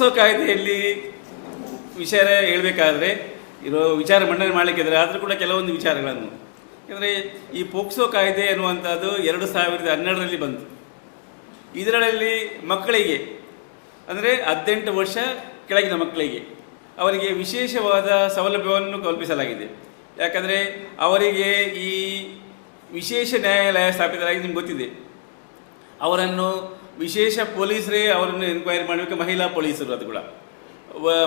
POCSO ಕಾಯ್ದೆಯಲ್ಲಿ ವಿಚಾರ ಹೇಳಬೇಕಾದ್ರೆ ಇರೋ ವಿಚಾರ ಮಂಡನೆ ಮಾಡಲಿಕ್ಕಿದ್ರೆ ಆದರೂ ಕೂಡ ಕೆಲವೊಂದು ವಿಚಾರಗಳನ್ನು, ಯಾಕಂದರೆ ಈ ಪೋಕ್ಸೋ ಕಾಯ್ದೆ ಅನ್ನುವಂಥದ್ದು 2012ರಲ್ಲಿ ಬಂತು. ಇದರಲ್ಲಿ ಮಕ್ಕಳಿಗೆ ಅಂದರೆ 18 ವರ್ಷ ಕೆಳಗಿನ ಮಕ್ಕಳಿಗೆ ಅವರಿಗೆ ವಿಶೇಷವಾದ ಸೌಲಭ್ಯವನ್ನು ಕಲ್ಪಿಸಲಾಗಿದೆ. ಯಾಕಂದರೆ ಅವರಿಗೆ ಈ ವಿಶೇಷ ನ್ಯಾಯಾಲಯ ಸ್ಥಾಪಿತರಾಗಿ ನಿಮ್ಗೆ ಗೊತ್ತಿದೆ. ಅವರನ್ನು ವಿಶೇಷ ಪೊಲೀಸರೇ ಅವರನ್ನು ಎನ್ಕ್ವೈರಿ ಮಾಡಬೇಕು, ಮಹಿಳಾ ಪೊಲೀಸರು. ಅದು ಕೂಡ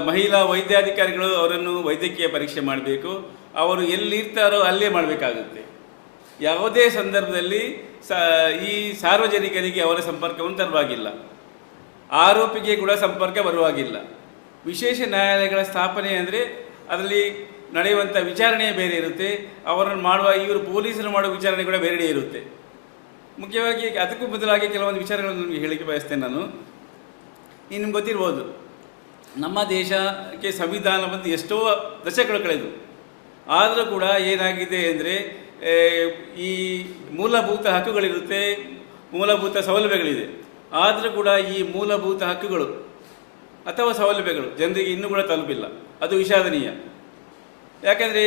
ಮಹಿಳಾ ವೈದ್ಯಾಧಿಕಾರಿಗಳು ಅವರನ್ನು ವೈದ್ಯಕೀಯ ಪರೀಕ್ಷೆ ಮಾಡಬೇಕು. ಅವರು ಎಲ್ಲಿರ್ತಾರೋ ಅಲ್ಲೇ ಮಾಡಬೇಕಾಗುತ್ತೆ. ಯಾವುದೇ ಸಂದರ್ಭದಲ್ಲಿ ಈ ಸಾರ್ವಜನಿಕರಿಗೆ ಅವರ ಸಂಪರ್ಕವನ್ನು ತರುವಾಗಿಲ್ಲ, ಆರೋಪಿಗೆ ಕೂಡ ಸಂಪರ್ಕ ಬರುವಾಗಿಲ್ಲ. ವಿಶೇಷ ನ್ಯಾಯಾಲಯಗಳ ಸ್ಥಾಪನೆ ಅಂದರೆ ಅದರಲ್ಲಿ ನಡೆಯುವಂಥ ವಿಚಾರಣೆ ಬೇರೆ ಇರುತ್ತೆ, ಅವರನ್ನು ಇವರು ಪೊಲೀಸರು ಮಾಡುವ ವಿಚಾರಣೆ ಕೂಡ ಬೇರೆಯೇ ಇರುತ್ತೆ. ಮುಖ್ಯವಾಗಿ ಅದಕ್ಕೂ ಬದಲಾಗಿ ಕೆಲವೊಂದು ವಿಚಾರಗಳನ್ನು ನಿಮಗೆ ಹೇಳಿಕೆ ಬಯಸ್ತೇನೆ ನಾನು. ನಿಮ್ಗೆ ಗೊತ್ತಿರ್ಬೋದು, ನಮ್ಮ ದೇಶಕ್ಕೆ ಸಂವಿಧಾನ ಬಂದು ಎಷ್ಟೋ ದಶಕಗಳು ಕಳೆದು, ಆದರೂ ಕೂಡ ಏನಾಗಿದೆ ಅಂದರೆ ಈ ಮೂಲಭೂತ ಹಕ್ಕುಗಳಿರುತ್ತೆ, ಮೂಲಭೂತ ಸೌಲಭ್ಯಗಳಿದೆ. ಆದರೂ ಕೂಡ ಈ ಮೂಲಭೂತ ಹಕ್ಕುಗಳು ಅಥವಾ ಸೌಲಭ್ಯಗಳು ಜನರಿಗೆ ಇನ್ನೂ ಕೂಡ ತಲುಪಿಲ್ಲ. ಅದು ವಿಷಾದನೀಯ. ಯಾಕಂದರೆ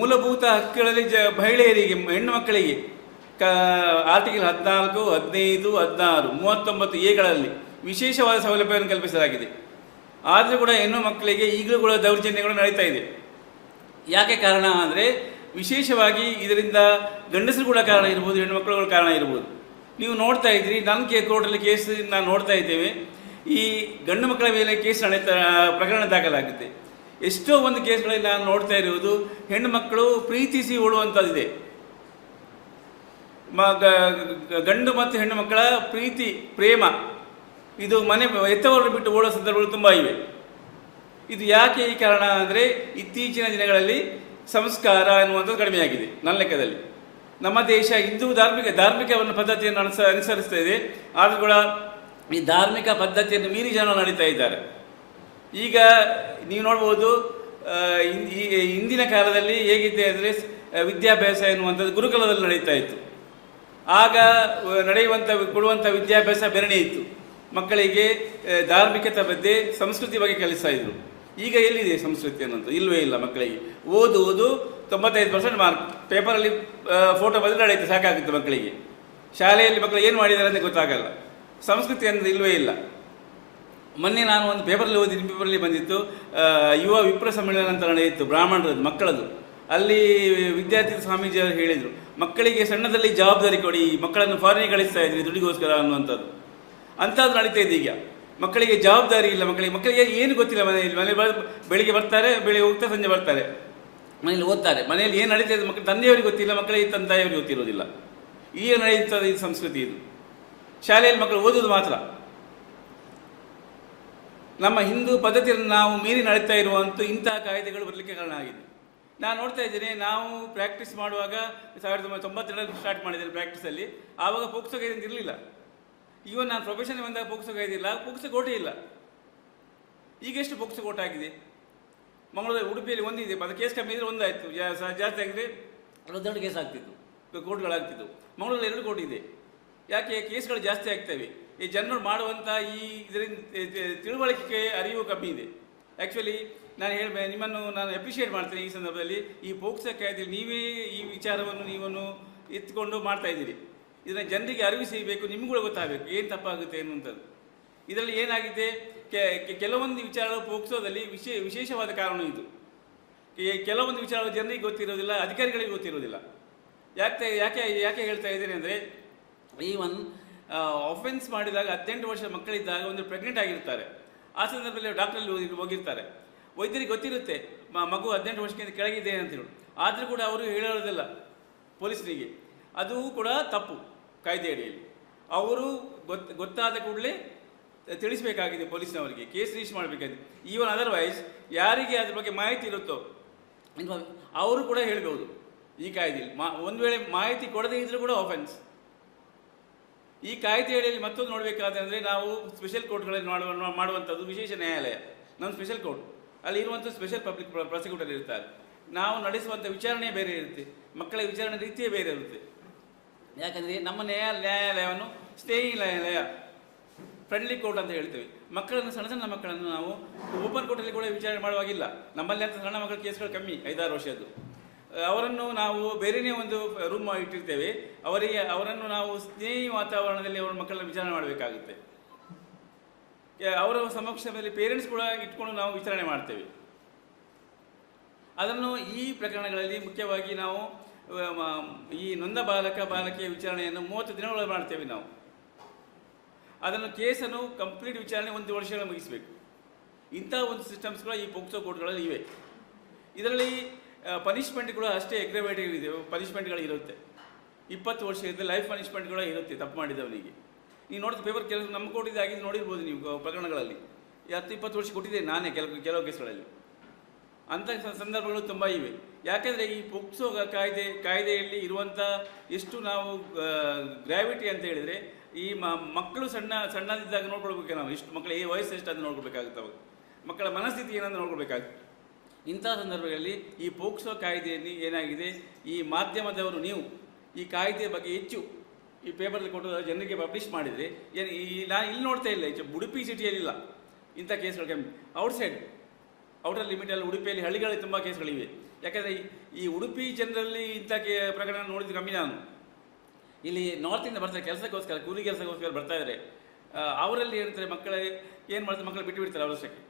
ಮೂಲಭೂತ ಹಕ್ಕುಗಳಲ್ಲಿ ಮಹಿಳೆಯರಿಗೆ, ಹೆಣ್ಣು ಮಕ್ಕಳಿಗೆ ಆರ್ಟಿಕಲ್ 14, 15, 16, 39 ಎಗಳಲ್ಲಿ ವಿಶೇಷವಾದ ಸೌಲಭ್ಯವನ್ನು ಕಲ್ಪಿಸಲಾಗಿದೆ. ಆದರೂ ಕೂಡ ಹೆಣ್ಣು ಮಕ್ಕಳಿಗೆ ಈಗಲೂ ಕೂಡ ದೌರ್ಜನ್ಯಗಳು ನಡೀತಾ ಇದೆ. ಯಾಕೆ ಕಾರಣ ಅಂದರೆ ವಿಶೇಷವಾಗಿ ಇದರಿಂದ ಗಂಡಸರು ಕೂಡ ಕಾರಣ ಇರ್ಬೋದು, ಹೆಣ್ಣು ಮಕ್ಕಳುಗಳು ಕಾರಣ ಇರ್ಬೋದು. ನೀವು ನೋಡ್ತಾ ಇದ್ದೀರಿ, ನನ್ನ ಕೋರ್ಟಲ್ಲಿ ಕೇಸ್ ನಾನು ನೋಡ್ತಾ ಇದ್ದೇವೆ. ಈ ಗಂಡು ಮಕ್ಕಳ ಮೇಲೆ ಕೇಸ್ ಪ್ರಕರಣ ದಾಖಲಾಗುತ್ತೆ. ಎಷ್ಟೋ ಒಂದು ಕೇಸ್ಗಳಲ್ಲಿ ನಾನು ನೋಡ್ತಾ ಇರುವುದು ಹೆಣ್ಣು ಮಕ್ಕಳು ಪ್ರೀತಿಸಿ ಓಡುವಂಥದ್ದಿದೆ. ಗಂಡು ಮತ್ತು ಹೆಣ್ಣು ಮಕ್ಕಳ ಪ್ರೀತಿ ಪ್ರೇಮ ಇದು ಮನೆ ಎತ್ತವರು ಬಿಟ್ಟು ಓಡೋ ಸಂದರ್ಭಗಳು ತುಂಬ ಇವೆ. ಇದು ಯಾಕೆ ಈ ಕಾರಣ ಅಂದರೆ ಇತ್ತೀಚಿನ ದಿನಗಳಲ್ಲಿ ಸಂಸ್ಕಾರ ಎನ್ನುವಂಥದ್ದು ಕಡಿಮೆಯಾಗಿದೆ. ನನ್ನ ಲೆಕ್ಕದಲ್ಲಿ ನಮ್ಮ ದೇಶ ಹಿಂದೂ ಧಾರ್ಮಿಕವನ್ನು ಪದ್ಧತಿಯನ್ನು ಅನುಸರಿಸ್ತಾ ಇದೆ. ಆದರೂ ಕೂಡ ಈ ಧಾರ್ಮಿಕ ಪದ್ಧತಿಯನ್ನು ಮೀರಿ ಜನ ನಡೀತಾ ಇದ್ದಾರೆ. ಈಗ ನೀವು ನೋಡ್ಬೋದು, ಇಂದಿನ ಕಾಲದಲ್ಲಿ ಹೇಗಿದೆ ಅಂದರೆ ವಿದ್ಯಾಭ್ಯಾಸ ಎನ್ನುವಂಥದ್ದು ಗುರುಕುಲದಲ್ಲಿ ನಡೀತಾ ಇತ್ತು. ಆಗ ಕೊಡುವಂಥ ವಿದ್ಯಾಭ್ಯಾಸ ಬೇರೆಯೇ ಇತ್ತು. ಮಕ್ಕಳಿಗೆ ಧಾರ್ಮಿಕತೆ ಬಗ್ಗೆ, ಸಂಸ್ಕೃತಿ ಬಗ್ಗೆ ಕಲಿಸ್ತಾ ಇದ್ರು. ಈಗ ಎಲ್ಲಿದೆ ಸಂಸ್ಕೃತಿ ಅನ್ನೋದು? ಇಲ್ಲವೇ ಇಲ್ಲ. ಮಕ್ಕಳಿಗೆ ಓದುವುದು 95% ಮಾರ್ಕ್, ಪೇಪರಲ್ಲಿ ಫೋಟೋ ಬಂದರೆ ನಡೆಯುತ್ತೆ, ಸಾಕಾಗುತ್ತೆ ಮಕ್ಕಳಿಗೆ. ಶಾಲೆಯಲ್ಲಿ ಮಕ್ಕಳು ಏನು ಮಾಡಿದ್ದಾರೆ ಅಂತ ಗೊತ್ತಾಗಲ್ಲ. ಸಂಸ್ಕೃತಿ ಅನ್ನೋದು ಇಲ್ಲವೇ ಇಲ್ಲ. ಮೊನ್ನೆ ನಾನು ಒಂದು ಪೇಪರಲ್ಲಿ ಬಂದಿತ್ತು, ಯುವ ವಿಪ್ರ ಸಮ್ಮೇಳನ ಅಂತ ನಡೆಯಿತು, ಬ್ರಾಹ್ಮಣರದ್ದು ಮಕ್ಕಳದು. ಅಲ್ಲಿ ವಿದ್ಯಾರ್ಥಿ ಸ್ವಾಮೀಜಿಯವರು ಹೇಳಿದರು, ಮಕ್ಕಳಿಗೆ ಸಣ್ಣದಲ್ಲಿ ಜವಾಬ್ದಾರಿ ಕೊಡಿ, ಮಕ್ಕಳನ್ನು ಫಾರಿನಿಗೆ ಕಳಿಸ್ತಾ ಇದ್ರಿ ದುಡ್ಡಿಗೋಸ್ಕರ ಅನ್ನುವಂಥದ್ದು. ಅಂಥದ್ದು ನಡೀತಾ ಇದೆ ಈಗ. ಮಕ್ಕಳಿಗೆ ಜವಾಬ್ದಾರಿ ಇಲ್ಲ. ಮಕ್ಕಳಿಗೆ ಏನು ಗೊತ್ತಿಲ್ಲ. ಮನೆಯಲ್ಲಿ ಬೆಳಿಗ್ಗೆ ಬರ್ತಾರೆ, ಬೆಳಿಗ್ಗೆ ಹೋಗ್ತಾರೆ, ಸಂಜೆ ಬರ್ತಾರೆ, ಮನೇಲಿ ಓದ್ತಾರೆ. ಮನೆಯಲ್ಲಿ ಏನು ನಡೀತಾ ಇದೆ ಮಕ್ಕಳು ತಂದೆಯವರಿಗೆ ಗೊತ್ತಿಲ್ಲ, ಮಕ್ಕಳಿಗೆ ತಂದೆಯವರಿಗೆ ಗೊತ್ತಿರೋದಿಲ್ಲ. ಈಗ ನಡೆಯುತ್ತದೆ ಈ ಸಂಸ್ಕೃತಿ. ಇದು ಶಾಲೆಯಲ್ಲಿ ಮಕ್ಕಳು ಓದೋದು ಮಾತ್ರ. ನಮ್ಮ ಹಿಂದೂ ಪದ್ಧತಿಯನ್ನು ನಾವು ಮೀರಿ ನಡೀತಾ ಇರುವಂಥ ಇಂತಹ ಕಾಯ್ದೆಗಳು ಬರಲಿಕ್ಕೆ ಕಾರಣ ಆಗಿದೆ. ನಾನು ನೋಡ್ತಾ ಇದ್ದೇನೆ, ನಾವು ಪ್ರಾಕ್ಟೀಸ್ ಮಾಡುವಾಗ 1992 ಸ್ಟಾರ್ಟ್ ಮಾಡಿದ್ದೇನೆ ಪ್ರಾಕ್ಟೀಸಲ್ಲಿ. ಆವಾಗ ಪೋಕ್ಸೋ ಕಾಯ್ದೆ ಅಂತ ಇರಲಿಲ್ಲ. ಇವನ್ ನಾನು ಪ್ರೊಫೆಷನ್ ಬಂದಾಗ ಪೋಕ್ಸೋ ಕಾಯ್ದೆ ಇಲ್ಲ, ಪೋಕ್ಸೋ ಕೋಟೆ ಇಲ್ಲ. ಈಗ ಎಷ್ಟು ಪೋಕ್ಸೋ ಕೋಟೆ ಆಗಿದೆ? ಮಂಗಳೂರು, ಉಡುಪಿಯಲ್ಲಿ ಒಂದಿದೆ, ಅದು ಕೇಸ್ ಕಮ್ಮಿ ಇದ್ದರೆ ಒಂದಾಯಿತು, ಜಾಸ್ತಿ ಆಗಿದ್ರೆ 2 ಕೇಸ್ ಆಗ್ತಿತ್ತು, ಕೋರ್ಟ್ಗಳಾಗ್ತಿತ್ತು. ಮಂಗಳೂರಲ್ಲಿ 2 ಕೋರ್ಟ್ ಇದೆ. ಯಾಕೆ ಕೇಸ್ಗಳು ಜಾಸ್ತಿ ಆಗ್ತವೆ? ಈ ಜನರು ಮಾಡುವಂಥ ಇದರಿಂದ ತಿಳುವಳಿಕೆ ಅರಿವು ಕಮ್ಮಿ ಇದೆ. ಆ್ಯಕ್ಚುಲಿ ನಿಮ್ಮನ್ನು ನಾನು ಅಪ್ರಿಷಿಯೇಟ್ ಮಾಡ್ತೇನೆ ಈ ಸಂದರ್ಭದಲ್ಲಿ. ಈ ಪೋಕ್ಸೋ ಕಾಯ್ದೆಯಲ್ಲಿ ನೀವೇ ಈ ವಿಚಾರವನ್ನು ನೀವನ್ನು ಎತ್ಕೊಂಡು ಮಾಡ್ತಾ ಇದ್ದೀರಿ. ಇದನ್ನು ಜನರಿಗೆ ಅರಿವಿಸಬೇಕು, ನಿಮಗೂ ಗೊತ್ತಾಗಬೇಕು ಏನು ತಪ್ಪಾಗುತ್ತೆ ಅನ್ನುವಂಥದ್ದು. ಇದರಲ್ಲಿ ಏನಾಗಿದೆ, ಕೆಲವೊಂದು ವಿಚಾರಗಳು ಪೋಕ್ಸೋದಲ್ಲಿ ವಿಶೇಷವಾದ ಕಾರಣ ಇದು. ಕೆಲವೊಂದು ವಿಚಾರಗಳು ಜನರಿಗೆ ಗೊತ್ತಿರೋದಿಲ್ಲ, ಅಧಿಕಾರಿಗಳಿಗೆ ಗೊತ್ತಿರೋದಿಲ್ಲ. ಯಾಕೆ ಹೇಳ್ತಾ ಇದ್ದೇನೆ ಅಂದರೆ, ಈವನ್ ಆಫೆನ್ಸ್ ಮಾಡಿದಾಗ 18 ವರ್ಷ ಮಕ್ಕಳಿದ್ದಾಗ ಒಂದು ಪ್ರೆಗ್ನೆಂಟ್ ಆಗಿರ್ತಾರೆ. ಆ ಸಂದರ್ಭದಲ್ಲಿ ಡಾಕ್ಟ್ರಲ್ಲಿ ಹೋಗಿರ್ತಾರೆ. ವೈದ್ಯರಿಗೆ ಗೊತ್ತಿರುತ್ತೆ ಮಗು 18 ವರ್ಷಕ್ಕಿಂತ ಕೆಳಗಿದೆ ಅಂತೇಳಿ. ಆದರೂ ಕೂಡ ಅವರು ಹೇಳೋದಿಲ್ಲ ಪೊಲೀಸರಿಗೆ. ಅದು ಕೂಡ ತಪ್ಪು ಕಾಯ್ದೆ ಅಡಿಯಲ್ಲಿ. ಅವರು ಗೊತ್ತಾದ ಕೂಡಲೇ ತಿಳಿಸಬೇಕಾಗಿದೆ ಪೊಲೀಸ್ನವರಿಗೆ, ಕೇಸ್ ರಿಜಿಸ್ಟರ್ ಮಾಡಬೇಕಾಗಿದೆ. ಈವನ್ ಅದರ್ವೈಸ್ ಯಾರಿಗೆ ಅದ್ರ ಬಗ್ಗೆ ಮಾಹಿತಿ ಇರುತ್ತೋ ಅವರು ಕೂಡ ಹೇಳ್ಬೋದು ಈ ಕಾಯ್ದೆಯಲ್ಲಿ. ಒಂದು ವೇಳೆ ಮಾಹಿತಿ ಕೊಡದೇ ಇದ್ರೂ ಕೂಡ ಆಫೆನ್ಸ್. ಈ ಕಾಯ್ದೆ ಅಡಿಯಲ್ಲಿ ಮತ್ತೊಂದು ನೋಡಬೇಕಾದ್ರೆ ಅಂದರೆ, ನಾವು ಸ್ಪೆಷಲ್ ಕೋರ್ಟ್ಗಳಲ್ಲಿ ಮಾಡುವಂಥದ್ದು ವಿಶೇಷ ನ್ಯಾಯಾಲಯ, ನಮ್ಮ ಸ್ಪೆಷಲ್ ಕೋರ್ಟ್. ಅಲ್ಲಿ ಇರುವಂಥ ಸ್ಪೆಷಲ್ ಪಬ್ಲಿಕ್ ಪ್ರಾಸಿಕ್ಯೂಟರ್ ಇರ್ತಾರೆ. ನಾವು ನಡೆಸುವಂಥ ವಿಚಾರಣೆ ಬೇರೆ ಇರುತ್ತೆ, ಮಕ್ಕಳ ವಿಚಾರಣೆ ರೀತಿಯೇ ಬೇರೆ ಇರುತ್ತೆ. ಯಾಕಂದರೆ ನಮ್ಮ ನ್ಯಾಯಾಲಯವನ್ನು ಸ್ಟೇಯಿಂಗ್ ನ್ಯಾಯಾಲಯ, ಫ್ರೆಂಡ್ಲಿ ಕೋರ್ಟ್ ಅಂತ ಹೇಳ್ತೇವೆ. ಮಕ್ಕಳನ್ನು ಸಣ್ಣ ಸಣ್ಣ ಮಕ್ಕಳನ್ನು ನಾವು ಓಪನ್ ಕೋರ್ಟಲ್ಲಿ ಕೂಡ ವಿಚಾರಣೆ ಮಾಡುವಾಗಿಲ್ಲ. ನಮ್ಮಲ್ಲಿ ಅಂತ ಸಣ್ಣ ಮಕ್ಕಳ ಕೇಸ್ಗಳು ಕಮ್ಮಿ, 5-6 ವರ್ಷದ್ದು. ಅವರನ್ನು ನಾವು ಬೇರೆಯೇ ಒಂದು ರೂಮ್ ಇಟ್ಟಿರ್ತೇವೆ. ಅವರನ್ನು ನಾವು ಸ್ನೇಹಿ ವಾತಾವರಣದಲ್ಲಿ ಅವರ ಮಕ್ಕಳನ್ನು ವಿಚಾರಣೆ ಮಾಡಬೇಕಾಗುತ್ತೆ. ಅವರ ಸಮಕ್ಷಮದಲ್ಲಿ ಪೇರೆಂಟ್ಸ್ ಕೂಡ ಇಟ್ಕೊಂಡು ನಾವು ವಿಚಾರಣೆ ಮಾಡ್ತೇವೆ. ಅದನ್ನು ಈ ಪ್ರಕರಣಗಳಲ್ಲಿ ಮುಖ್ಯವಾಗಿ ನಾವು ಈ ನೊಂದ ಬಾಲಕಿಯ ವಿಚಾರಣೆಯನ್ನು 30 ದಿನಗಳಲ್ಲಿ ಮಾಡ್ತೇವೆ ನಾವು. ಅದನ್ನು ಕೇಸನ್ನು ಕಂಪ್ಲೀಟ್ ವಿಚಾರಣೆ 1 ವರ್ಷಗಳ ಮುಗಿಸಬೇಕು. ಇಂಥ ಒಂದು ಸಿಸ್ಟಮ್ಸ್ಗಳು ಈ ಪೋಕ್ಸೋ ಕೋರ್ಟ್ಗಳಲ್ಲಿ ಇವೆ. ಇದರಲ್ಲಿ ಪನಿಷ್ಮೆಂಟ್ ಕೂಡ ಅಷ್ಟೇ ಎಗ್ರವೇಟಿವ್ ಇದೆ, ಪನಿಷ್ಮೆಂಟ್ಗಳಿರುತ್ತೆ. 20 ವರ್ಷ ಇದ್ದರೆ ಲೈಫ್ ಪನಿಷ್ಮೆಂಟ್ ಕೂಡ ಇರುತ್ತೆ ತಪ್ಪು ಮಾಡಿದವನಿಗೆ. ನೀವು ನೋಡಿದ ಪೇಪರ್ ಕೆಲವು ನಮ್ಮ ಕೋರ್ಟಿದ್ದು ಆಗಿದ್ದು ನೋಡಿರ್ಬೋದು ನೀವು ಪ್ರಕರಣಗಳಲ್ಲಿ. 10-20 ವರ್ಷ ಕೊಟ್ಟಿದ್ದೇನೆ ನಾನೇ ಕೆಲವು ಕೇಸ್ಗಳಲ್ಲಿ. ಅಂಥ ಸಂದರ್ಭಗಳು ತುಂಬ ಇವೆ. ಯಾಕೆಂದರೆ ಈ ಪೋಕ್ಸೋ ಕಾಯ್ದೆಯಲ್ಲಿ ಇರುವಂಥ ಎಷ್ಟು ನಾವು ಗ್ರಾವಿಟಿ ಅಂತ ಹೇಳಿದರೆ, ಈ ಮಕ್ಕಳು ಸಣ್ಣದಿದ್ದಾಗ ನೋಡ್ಕೊಳ್ಬೇಕು ನಾವು. ಎಷ್ಟು ಮಕ್ಕಳ ವಯಸ್ಸು ಎಷ್ಟು ಅದು ನೋಡ್ಕೊಳ್ಬೇಕಾಗುತ್ತೆ. ಅವಾಗ ಮಕ್ಕಳ ಮನಸ್ಥಿತಿ ಏನಂತ ನೋಡ್ಕೊಳ್ಬೇಕಾಗುತ್ತೆ. ಇಂಥ ಸಂದರ್ಭಗಳಲ್ಲಿ ಈ ಪೋಕ್ಸೋ ಕಾಯ್ದೆಯಲ್ಲಿ ಏನಾಗಿದೆ, ಈ ಮಾಧ್ಯಮದವರು ನೀವು ಈ ಕಾಯ್ದೆಯ ಬಗ್ಗೆ ಹೆಚ್ಚು ಈ ಪೇಪರಲ್ಲಿ ಕೊಟ್ಟು ಜನರಿಗೆ ಪಬ್ಲಿಷ್ ಮಾಡಿದರೆ ನಾನು ಇಲ್ಲಿ ನೋಡ್ತಾ ಇಲ್ಲ, ಉಡುಪಿ ಸಿಟಿಯಲ್ಲಿಲ್ಲ ಇಂಥ ಕೇಸ್ಗಳು ಕಮ್ಮಿ. ಔಟರ್ ಲಿಮಿಟಲ್ಲಿ ಉಡುಪಿಯಲ್ಲಿ ಹಳ್ಳಿಗಳಲ್ಲಿ ತುಂಬ ಕೇಸ್ಗಳಿವೆ. ಯಾಕೆಂದರೆ ಈ ಉಡುಪಿ ಜನರಲ್ಲಿ ಇಂಥ ಪ್ರಕರಣ ನೋಡಿದ್ದು ಕಮ್ಮಿ. ನಾನು ಇಲ್ಲಿ ನಾರ್ತಿಂದ ಬರ್ತಾರೆ ಕೆಲಸಕ್ಕೋಸ್ಕರ, ಕೂಲಿ ಕೆಲಸಕ್ಕೋಸ್ಕರ ಬರ್ತಾ ಇದ್ದಾರೆ. ಅವರಲ್ಲಿ ಹೇಳ್ತಾರೆ ಏನು ಮಾಡ್ತಾರೆ, ಮಕ್ಕಳು ಬಿಟ್ಟು ಬಿಡ್ತಾರೆ ಅವರಷ್ಟಕ್ಕೆ.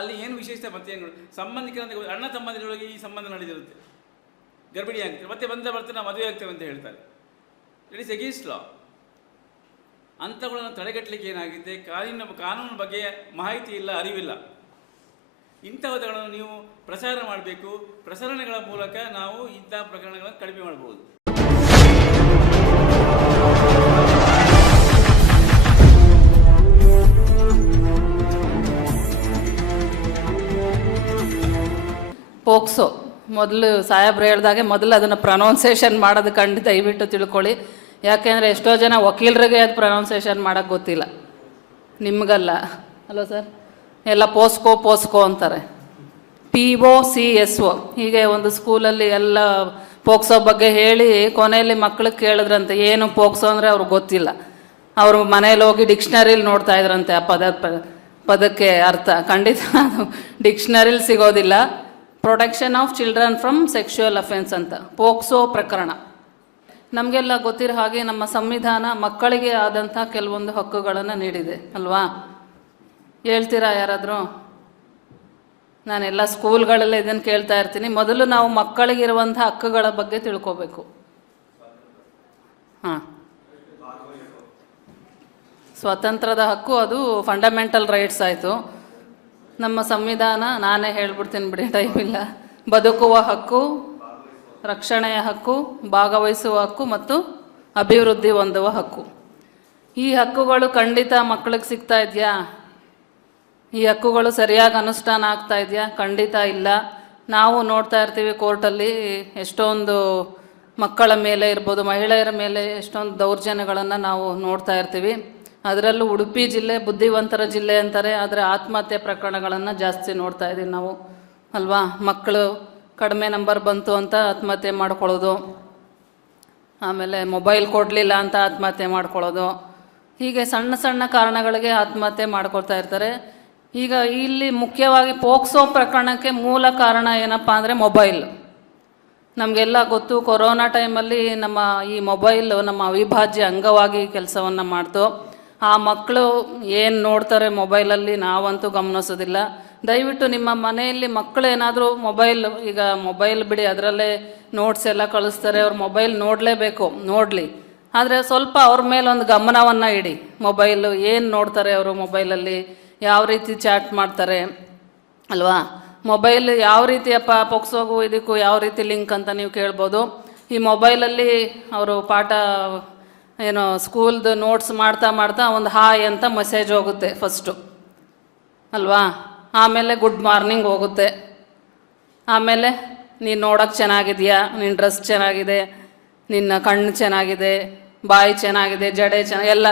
ಅಲ್ಲಿ ಏನು ವಿಶೇಷತೆ ಮತ್ತೆ ಏನು ಸಂಬಂಧಿಕರಂತ ಅಣ್ಣ ತಮ್ಮಂದಿರೊಳಗೆ ಈ ಸಂಬಂಧ ನಡೆದಿರುತ್ತೆ. ಗರ್ಭಿಣಿ ಆಗ್ತದೆ, ಮತ್ತೆ ಬರ್ತಾರೆ ನಾವು ಮದುವೆ ಆಗ್ತೇವೆ ಅಂತ ಹೇಳ್ತಾರೆ. ಇಟ್ ಈಸ್ ಎಗೇನ್ಸ್ಟ್ ಲಾ. ಅಂಥವುಗಳನ್ನು ತಡೆಗಟ್ಟಲಿಕ್ಕೆ ಏನಾಗಿದೆ, ಕಾನೂನು ಬಗ್ಗೆ ಮಾಹಿತಿ ಇಲ್ಲ, ಅರಿವಿಲ್ಲ. ಇಂಥವುಗಳನ್ನು ನೀವು ಪ್ರಚಾರ ಮಾಡಬೇಕು. ಪ್ರಸರಣೆಗಳ ಮೂಲಕ ನಾವು ಇಂಥ ಪ್ರಕರಣಗಳನ್ನು ಕಡಿಮೆ ಮಾಡಬಹುದು. ಪೋಕ್ಸೋ ಮೊದಲು ಸಾಹೇಬ್ರು ಹೇಳ್ದಾಗೆ ಮೊದಲು ಅದನ್ನು ಪ್ರೊನೌನ್ಸೇಷನ್ ಮಾಡೋದು ಕಂಡು ದಯವಿಟ್ಟು ತಿಳ್ಕೊಳ್ಳಿ. ಯಾಕೆಂದರೆ ಎಷ್ಟೋ ಜನ ವಕೀಲರಿಗೆ ಅದು ಪ್ರೊನೌನ್ಸೇಷನ್ ಮಾಡೋಕ್ಕೆ ಗೊತ್ತಿಲ್ಲ, ನಿಮಗಲ್ಲ. ಹಲೋ ಸರ್, ಎಲ್ಲ ಪೋಸ್ಕೋ ಅಂತಾರೆ. POCSO ಹೀಗೆ ಒಂದು ಸ್ಕೂಲಲ್ಲಿ ಎಲ್ಲ ಪೋಕ್ಸೋ ಬಗ್ಗೆ ಹೇಳಿ ಕೊನೆಯಲ್ಲಿ ಮಕ್ಕಳಿಗೆ ಕೇಳಿದ್ರಂತೆ ಏನು ಪೋಕ್ಸೋ ಅಂದರೆ ಅವ್ರಿಗೆ ಗೊತ್ತಿಲ್ಲ. ಅವರು ಮನೇಲಿ ಹೋಗಿ ಡಿಕ್ಷನರಿಲಿ ನೋಡ್ತಾ ಇದ್ರಂತೆ ಆ ಪದಕ್ಕೆ ಅರ್ಥ. ಖಂಡಿತ ಅದು ಡಿಕ್ಷನರಿಲಿ ಸಿಗೋದಿಲ್ಲ. Protection of children from sexual offence ಅಂತ ಪೋಕ್ಸೋ ಪ್ರಕರಣ. ನಮಗೆಲ್ಲ ಗೊತ್ತಿರೋ ಹಾಗೆ ನಮ್ಮ ಸಂವಿಧಾನ ಮಕ್ಕಳಿಗೆ ಆದಂಥ ಕೆಲವೊಂದು ಹಕ್ಕುಗಳನ್ನು ನೀಡಿದೆ ಅಲ್ವಾ? ಹೇಳ್ತೀರಾ ಯಾರಾದರೂ? ನಾನೆಲ್ಲ ಸ್ಕೂಲ್ಗಳಲ್ಲೇ ಇದನ್ನು ಕೇಳ್ತಾ ಇರ್ತೀನಿ. ಮೊದಲು ನಾವು ಮಕ್ಕಳಿಗಿರುವಂಥ ಹಕ್ಕುಗಳ ಬಗ್ಗೆ ತಿಳ್ಕೋಬೇಕು. ಹಾಂ, ಸ್ವಾತಂತ್ರ್ಯದ ಹಕ್ಕು ಅದು ಫಂಡಮೆಂಟಲ್ ರೈಟ್ಸ್ ಆಯಿತು. ನಮ್ಮ ಸಂವಿಧಾನ ನಾನೇ ಹೇಳ್ಬಿಡ್ತೀನಿ ಬಿಡಿ, ಟೈಮ್ ಇಲ್ಲ. ಬದುಕುವ ಹಕ್ಕು, ರಕ್ಷಣೆಯ ಹಕ್ಕು, ಭಾಗವಹಿಸುವ ಹಕ್ಕು ಮತ್ತು ಅಭಿವೃದ್ಧಿ ಹೊಂದುವ ಹಕ್ಕು. ಈ ಹಕ್ಕುಗಳು ಖಂಡಿತ ಮಕ್ಕಳಿಗೆ ಸಿಗ್ತಾ ಇದೆಯಾ? ಈ ಹಕ್ಕುಗಳು ಸರಿಯಾಗಿ ಅನುಷ್ಠಾನ ಆಗ್ತಾ ಇದೆಯಾ? ಖಂಡಿತ ಇಲ್ಲ. ನಾವು ನೋಡ್ತಾ ಇರ್ತೀವಿ ಕೋರ್ಟಲ್ಲಿ ಎಷ್ಟೊಂದು ಮಕ್ಕಳ ಮೇಲೆ ಇರ್ಬೋದು, ಮಹಿಳೆಯರ ಮೇಲೆ ಎಷ್ಟೊಂದು ದೌರ್ಜನ್ಯಗಳನ್ನು ನಾವು ನೋಡ್ತಾ ಇರ್ತೀವಿ. ಅದರಲ್ಲೂ ಉಡುಪಿ ಜಿಲ್ಲೆ ಬುದ್ಧಿವಂತರ ಜಿಲ್ಲೆ ಅಂತಾರೆ, ಆದರೆ ಆತ್ಮಹತ್ಯೆ ಪ್ರಕರಣಗಳನ್ನು ಜಾಸ್ತಿ ನೋಡ್ತಾ ಇದ್ದೀವಿ ನಾವು ಅಲ್ವಾ? ಮಕ್ಕಳು ಕಡಿಮೆ ನಂಬರ್ ಬಂತು ಅಂತ ಆತ್ಮಹತ್ಯೆ ಮಾಡ್ಕೊಳ್ಳೋದು, ಆಮೇಲೆ ಮೊಬೈಲ್ ಕೊಡಲಿಲ್ಲ ಅಂತ ಆತ್ಮಹತ್ಯೆ ಮಾಡ್ಕೊಳ್ಳೋದು, ಹೀಗೆ ಸಣ್ಣ ಸಣ್ಣ ಕಾರಣಗಳಿಗೆ ಆತ್ಮಹತ್ಯೆ ಮಾಡ್ಕೊಳ್ತಾ ಇರ್ತಾರೆ. ಈಗ ಇಲ್ಲಿ ಮುಖ್ಯವಾಗಿ ಪೋಕ್ಸೋ ಪ್ರಕರಣಕ್ಕೆ ಮೂಲ ಕಾರಣ ಏನಪ್ಪ ಅಂದರೆ ಮೊಬೈಲ್. ನಮಗೆಲ್ಲ ಗೊತ್ತು, ಕೊರೋನಾ ಟೈಮಲ್ಲಿ ನಮ್ಮ ಈ ಮೊಬೈಲು ನಮ್ಮ ಅವಿಭಾಜ್ಯ ಅಂಗವಾಗಿ ಕೆಲಸವನ್ನು ಮಾಡ್ತು. ಆ ಮಕ್ಕಳು ಏನು ನೋಡ್ತಾರೆ ಮೊಬೈಲಲ್ಲಿ ನಾವಂತೂ ಗಮನಿಸೋದಿಲ್ಲ. ದಯವಿಟ್ಟು ನಿಮ್ಮ ಮನೆಯಲ್ಲಿ ಮಕ್ಕಳು ಏನಾದರೂ ಈಗ ಮೊಬೈಲ್ ಬಿಡಿ, ಅದರಲ್ಲೇ ನೋಟ್ಸ್ ಎಲ್ಲ ಕಳಿಸ್ತಾರೆ, ಅವ್ರು ಮೊಬೈಲ್ ನೋಡಲೇಬೇಕು, ನೋಡಲಿ. ಆದರೆ ಸ್ವಲ್ಪ ಅವ್ರ ಮೇಲೆ ಒಂದು ಗಮನವನ್ನು ಇಡಿ. ಮೊಬೈಲು ಏನು ನೋಡ್ತಾರೆ ಅವರು, ಮೊಬೈಲಲ್ಲಿ ಯಾವ ರೀತಿ ಚಾಟ್ ಮಾಡ್ತಾರೆ ಅಲ್ವಾ? ಮೊಬೈಲ್ ಯಾವ ರೀತಿಯಪ್ಪ ಪೋಕ್ಸೋಗೂ ಇದಕ್ಕೂ ಯಾವ ರೀತಿ ಲಿಂಕ್ ಅಂತ ನೀವು ಕೇಳ್ಬೋದು. ಈ ಮೊಬೈಲಲ್ಲಿ ಅವರು ಪಾಠ ಏನೋ ಸ್ಕೂಲ್ದು ನೋಟ್ಸ್ ಮಾಡ್ತಾ ಒಂದು ಹಾಯ್ ಅಂತ ಮೆಸೇಜ್ ಹೋಗುತ್ತೆ ಫಸ್ಟು ಅಲ್ವಾ? ಆಮೇಲೆ ಗುಡ್ ಮಾರ್ನಿಂಗ್ ಹೋಗುತ್ತೆ. ಆಮೇಲೆ ನೀನು ನೋಡೋಕ್ಕೆ ಚೆನ್ನಾಗಿದೆಯಾ, ನಿನ್ನ ಡ್ರೆಸ್ ಚೆನ್ನಾಗಿದೆ, ನಿನ್ನ ಕಣ್ಣು ಚೆನ್ನಾಗಿದೆ, ಬಾಯಿ ಚೆನ್ನಾಗಿದೆ, ಜಡೆ ಎಲ್ಲ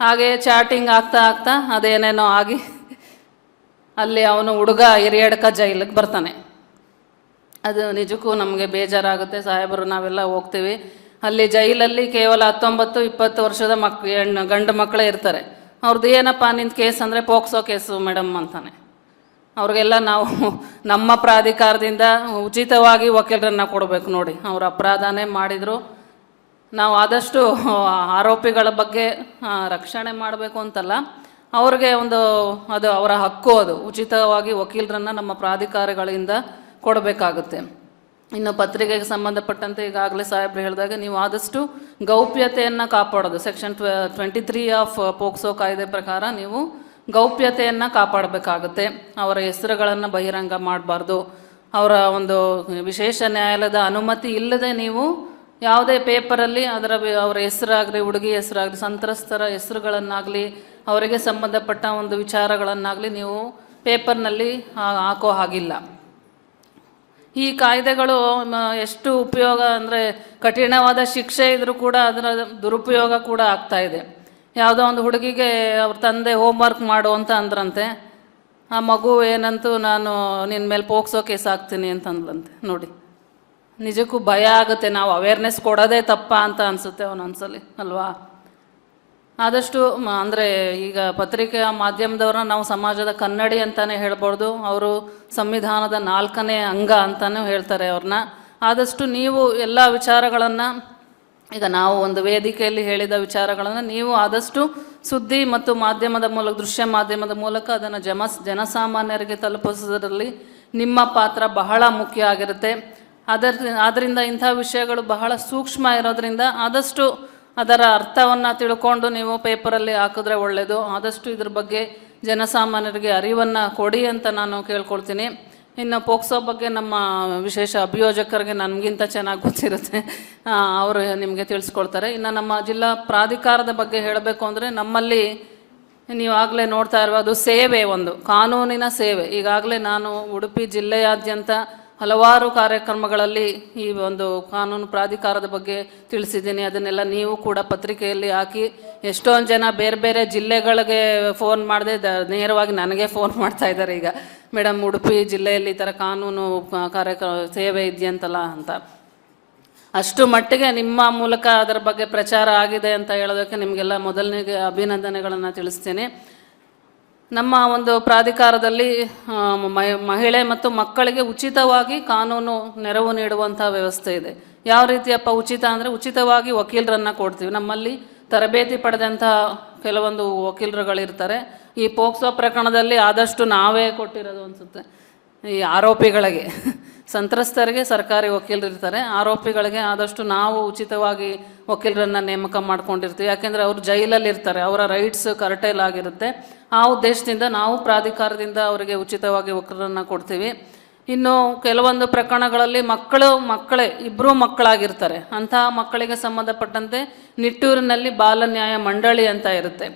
ಹಾಗೆ ಚಾಟಿಂಗ್ ಆಗ್ತಾ ಅದೇನೇನೋ ಆಗಿ ಅಲ್ಲಿ ಅವನು ಹುಡುಗ ಹಿರಿಯಡ್ಕ ಜೈಲಿಗೆ ಬರ್ತಾನೆ. ಅದು ನಿಜಕ್ಕೂ ನಮಗೆ ಬೇಜಾರಾಗುತ್ತೆ. ಸಾಹೇಬರು ನಾವೆಲ್ಲ ಹೋಗ್ತೀವಿ, ಅಲ್ಲಿ ಜೈಲಲ್ಲಿ ಕೇವಲ 19-20 ವರ್ಷದ ಗಂಡು ಮಕ್ಕಳೇ ಇರ್ತಾರೆ. ಅವ್ರದ್ದು ಏನಪ್ಪ ನಿಂದು ಕೇಸ್ ಅಂದರೆ ಪೋಕ್ಸೋ ಕೇಸು ಮೇಡಮ್ ಅಂತಾನೆ. ಅವ್ರಿಗೆಲ್ಲ ನಾವು ನಮ್ಮ ಪ್ರಾಧಿಕಾರದಿಂದ ಉಚಿತವಾಗಿ ವಕೀಲರನ್ನ ಕೊಡಬೇಕು ನೋಡಿ. ಅವರು ಅಪರಾಧನೇ ಮಾಡಿದರು, ನಾವು ಆದಷ್ಟು ಆರೋಪಿಗಳ ಬಗ್ಗೆ ರಕ್ಷಣೆ ಮಾಡಬೇಕು ಅಂತಲ್ಲ, ಅವ್ರಿಗೆ ಅದು ಅವರ ಹಕ್ಕು, ಅದು ಉಚಿತವಾಗಿ ವಕೀಲರನ್ನು ನಮ್ಮ ಪ್ರಾಧಿಕಾರಗಳಿಂದ ಕೊಡಬೇಕಾಗುತ್ತೆ. ಇನ್ನು ಪತ್ರಿಕೆಗೆ ಸಂಬಂಧಪಟ್ಟಂತೆ ಈಗಾಗಲೇ ಸಾಹೇಬ್ರು ಹೇಳಿದಾಗ ನೀವು ಆದಷ್ಟು ಗೌಪ್ಯತೆಯನ್ನು ಕಾಪಾಡೋದು, ಸೆಕ್ಷನ್ 23 ಆಫ್ ಪೋಕ್ಸೋ ಕಾಯ್ದೆ ಪ್ರಕಾರ ನೀವು ಗೌಪ್ಯತೆಯನ್ನು ಕಾಪಾಡಬೇಕಾಗುತ್ತೆ. ಅವರ ಹೆಸರುಗಳನ್ನು ಬಹಿರಂಗ ಮಾಡಬಾರ್ದು. ಅವರ ಒಂದು ವಿಶೇಷ ನ್ಯಾಯಾಲಯದ ಅನುಮತಿ ಇಲ್ಲದೆ ನೀವು ಯಾವುದೇ ಪೇಪರಲ್ಲಿ ಅವರ ಹೆಸರಾಗಲಿ, ಹುಡುಗಿ ಹೆಸರಾಗಲಿ, ಸಂತ್ರಸ್ತರ ಹೆಸರುಗಳನ್ನಾಗಲಿ, ಅವರಿಗೆ ಸಂಬಂಧಪಟ್ಟ ಒಂದು ವಿಚಾರಗಳನ್ನಾಗಲಿ ನೀವು ಪೇಪರ್ನಲ್ಲಿ ಹಾಕೋ ಹಾಗಿಲ್ಲ. ಈ ಕಾಯ್ದೆಗಳು ಎಷ್ಟು ಉಪಯೋಗ ಅಂದರೆ ಕಠಿಣವಾದ ಶಿಕ್ಷೆ ಇದ್ರೂ ಕೂಡ ಅದರ ದುರುಪಯೋಗ ಕೂಡ ಆಗ್ತಾ ಇದೆ. ಯಾವುದೋ ಒಂದು ಹುಡುಗಿಗೆ ಅವ್ರ ತಂದೆ ಹೋಮ್ವರ್ಕ್ ಮಾಡು ಅಂತ ಅಂದ್ರಂತೆ, ಆ ಮಗು ಏನಂತೂ ನಾನು ನಿನ್ನ ಮೇಲೆ ಪೋಕ್ಸೋ ಕೇಸ್ ಹಾಕ್ತೀನಿ ಅಂತಂದ್ಲಂತೆ. ನೋಡಿ, ನಿಜಕ್ಕೂ ಭಯ ಆಗುತ್ತೆ. ನಾವು ಅವೇರ್ನೆಸ್ ಕೊಡೋದೇ ತಪ್ಪ ಅಂತ ಅನಿಸುತ್ತೆ ಒಂದೊಂದ್ಸಲಿ ಅಲ್ವಾ. ಆದಷ್ಟು ಅಂದರೆ ಈಗ ಪತ್ರಿಕೆಯ ಮಾಧ್ಯಮದವ್ರನ್ನ ನಾವು ಸಮಾಜದ ಕನ್ನಡಿ ಅಂತಲೇ ಹೇಳ್ಬೋದು. ಅವರು ಸಂವಿಧಾನದ 4ನೇ ಅಂಗ ಅಂತಲೂ ಹೇಳ್ತಾರೆ ಅವ್ರನ್ನ. ಆದಷ್ಟು ನೀವು ಎಲ್ಲ ವಿಚಾರಗಳನ್ನು, ಈಗ ನಾವು ಒಂದು ವೇದಿಕೆಯಲ್ಲಿ ಹೇಳಿದ ವಿಚಾರಗಳನ್ನು ನೀವು ಆದಷ್ಟು ಸುದ್ದಿ ಮತ್ತು ಮಾಧ್ಯಮದ ಮೂಲಕ, ದೃಶ್ಯ ಮಾಧ್ಯಮದ ಮೂಲಕ ಅದನ್ನು ಜನಸಾಮಾನ್ಯರಿಗೆ ತಲುಪಿಸೋದ್ರಲ್ಲಿ ನಿಮ್ಮ ಪಾತ್ರ ಬಹಳ ಮುಖ್ಯ ಆಗಿರುತ್ತೆ. ಆದ್ದರಿಂದ ಇಂಥ ವಿಷಯಗಳು ಬಹಳ ಸೂಕ್ಷ್ಮ ಇರೋದ್ರಿಂದ ಆದಷ್ಟು ಅದರ ಅರ್ಥವನ್ನು ತಿಳ್ಕೊಂಡು ನೀವು ಪೇಪರಲ್ಲಿ ಹಾಕಿದ್ರೆ ಒಳ್ಳೆಯದು. ಆದಷ್ಟು ಇದ್ರ ಬಗ್ಗೆ ಜನಸಾಮಾನ್ಯರಿಗೆ ಅರಿವನ್ನು ಕೊಡಿ ಅಂತ ನಾನು ಕೇಳ್ಕೊಳ್ತೀನಿ. ಇನ್ನು ಪೋಕ್ಸೋ ಬಗ್ಗೆ ನಮ್ಮ ವಿಶೇಷ ಅಭಿಯೋಜಕರಿಗೆ ನನಗಿಂತ ಚೆನ್ನಾಗಿ ಗೊತ್ತಿರುತ್ತೆ, ಅವರು ನಿಮಗೆ ತಿಳಿಸ್ಕೊಳ್ತಾರೆ. ಇನ್ನು ನಮ್ಮ ಜಿಲ್ಲಾ ಪ್ರಾಧಿಕಾರದ ಬಗ್ಗೆ ಹೇಳಬೇಕು ಅಂದರೆ ನಮ್ಮಲ್ಲಿ ನೀವಾಗಲೇ ನೋಡ್ತಾ ಇರ್ಬೋದು, ಸೇವೆ, ಒಂದು ಕಾನೂನಿನ ಸೇವೆ. ಈಗಾಗಲೇ ನಾನು ಉಡುಪಿ ಜಿಲ್ಲೆಯಾದ್ಯಂತ ಹಲವಾರು ಕಾರ್ಯಕ್ರಮಗಳಲ್ಲಿ ಈ ಒಂದು ಕಾನೂನು ಪ್ರಾಧಿಕಾರದ ಬಗ್ಗೆ ತಿಳಿಸಿದ್ದೀನಿ. ಅದನ್ನೆಲ್ಲ ನೀವು ಕೂಡ ಪತ್ರಿಕೆಯಲ್ಲಿ ಹಾಕಿ, ಎಷ್ಟೊಂದು ಜನ ಬೇರೆ ಬೇರೆ ಜಿಲ್ಲೆಗಳಿಗೆ ಫೋನ್ ಮಾಡದೆ ನೇರವಾಗಿ ನನಗೆ ಫೋನ್ ಮಾಡ್ತಾ ಇದ್ದಾರೆ ಈಗ, ಮೇಡಮ್ ಉಡುಪಿ ಜಿಲ್ಲೆಯಲ್ಲಿ ಈ ಥರ ಕಾನೂನು ಕಾರ್ಯಕ್ರಮ ಸೇವೆ ಇದೆಯಂತಲ್ಲ ಅಂತ. ಅಷ್ಟು ಮಟ್ಟಿಗೆ ನಿಮ್ಮ ಮೂಲಕ ಅದರ ಬಗ್ಗೆ ಪ್ರಚಾರ ಆಗಿದೆ ಅಂತ ಹೇಳೋದಕ್ಕೆ ನಿಮಗೆಲ್ಲ ಮೊದಲನೇ ಅಭಿನಂದನೆಗಳನ್ನು ತಿಳಿಸ್ತೀನಿ. ನಮ್ಮ ಒಂದು ಪ್ರಾಧಿಕಾರದಲ್ಲಿ ಮಹಿಳೆ ಮತ್ತು ಮಕ್ಕಳಿಗೆ ಉಚಿತವಾಗಿ ಕಾನೂನು ನೆರವು ನೀಡುವಂಥ ವ್ಯವಸ್ಥೆ ಇದೆ. ಯಾವ ರೀತಿಯಪ್ಪ ಉಚಿತ ಅಂದರೆ ಉಚಿತವಾಗಿ ವಕೀಲರನ್ನು ಕೊಡ್ತೀವಿ. ನಮ್ಮಲ್ಲಿ ತರಬೇತಿ ಪಡೆದಂತಹ ಕೆಲವೊಂದು ವಕೀಲರುಗಳಿರ್ತಾರೆ. ಈ ಪೋಕ್ಸೋ ಪ್ರಕರಣದಲ್ಲಿ ಆದಷ್ಟು ನಾವೇ ಕೊಟ್ಟಿರೋದು ಅನಿಸುತ್ತೆ. ಈ ಆರೋಪಿಗಳಿಗೆ, ಸಂತ್ರಸ್ತರಿಗೆ ಸರ್ಕಾರಿ ವಕೀಲರು ಇರ್ತಾರೆ, ಆರೋಪಿಗಳಿಗೆ ಆದಷ್ಟು ನಾವು ಉಚಿತವಾಗಿ ವಕೀಲರನ್ನು ನೇಮಕ ಮಾಡ್ಕೊಂಡಿರ್ತೀವಿ. ಯಾಕೆಂದರೆ ಅವರು ಜೈಲಲ್ಲಿ ಇರ್ತಾರೆ, ಅವರ ರೈಟ್ಸ್ ಕರ್ಟೇಲ್ ಆಗಿರುತ್ತೆ. ಆ ಉದ್ದೇಶದಿಂದ ನಾವು ಪ್ರಾಧಿಕಾರದಿಂದ ಅವರಿಗೆ ಉಚಿತವಾಗಿ ವಕೀಲರನ್ನು ಕೊಡ್ತೀವಿ. ಇನ್ನು ಕೆಲವೊಂದು ಪ್ರಕರಣಗಳಲ್ಲಿ ಮಕ್ಕಳೇ ಇಬ್ಬರೂ ಮಕ್ಕಳಾಗಿರ್ತಾರೆ. ಅಂತಹ ಮಕ್ಕಳಿಗೆ ಸಂಬಂಧಪಟ್ಟಂತೆ ನಿಟ್ಟೂರಿನಲ್ಲಿ ಬಾಲ ನ್ಯಾಯ ಮಂಡಳಿ ಅಂತ ಇರುತ್ತೆ.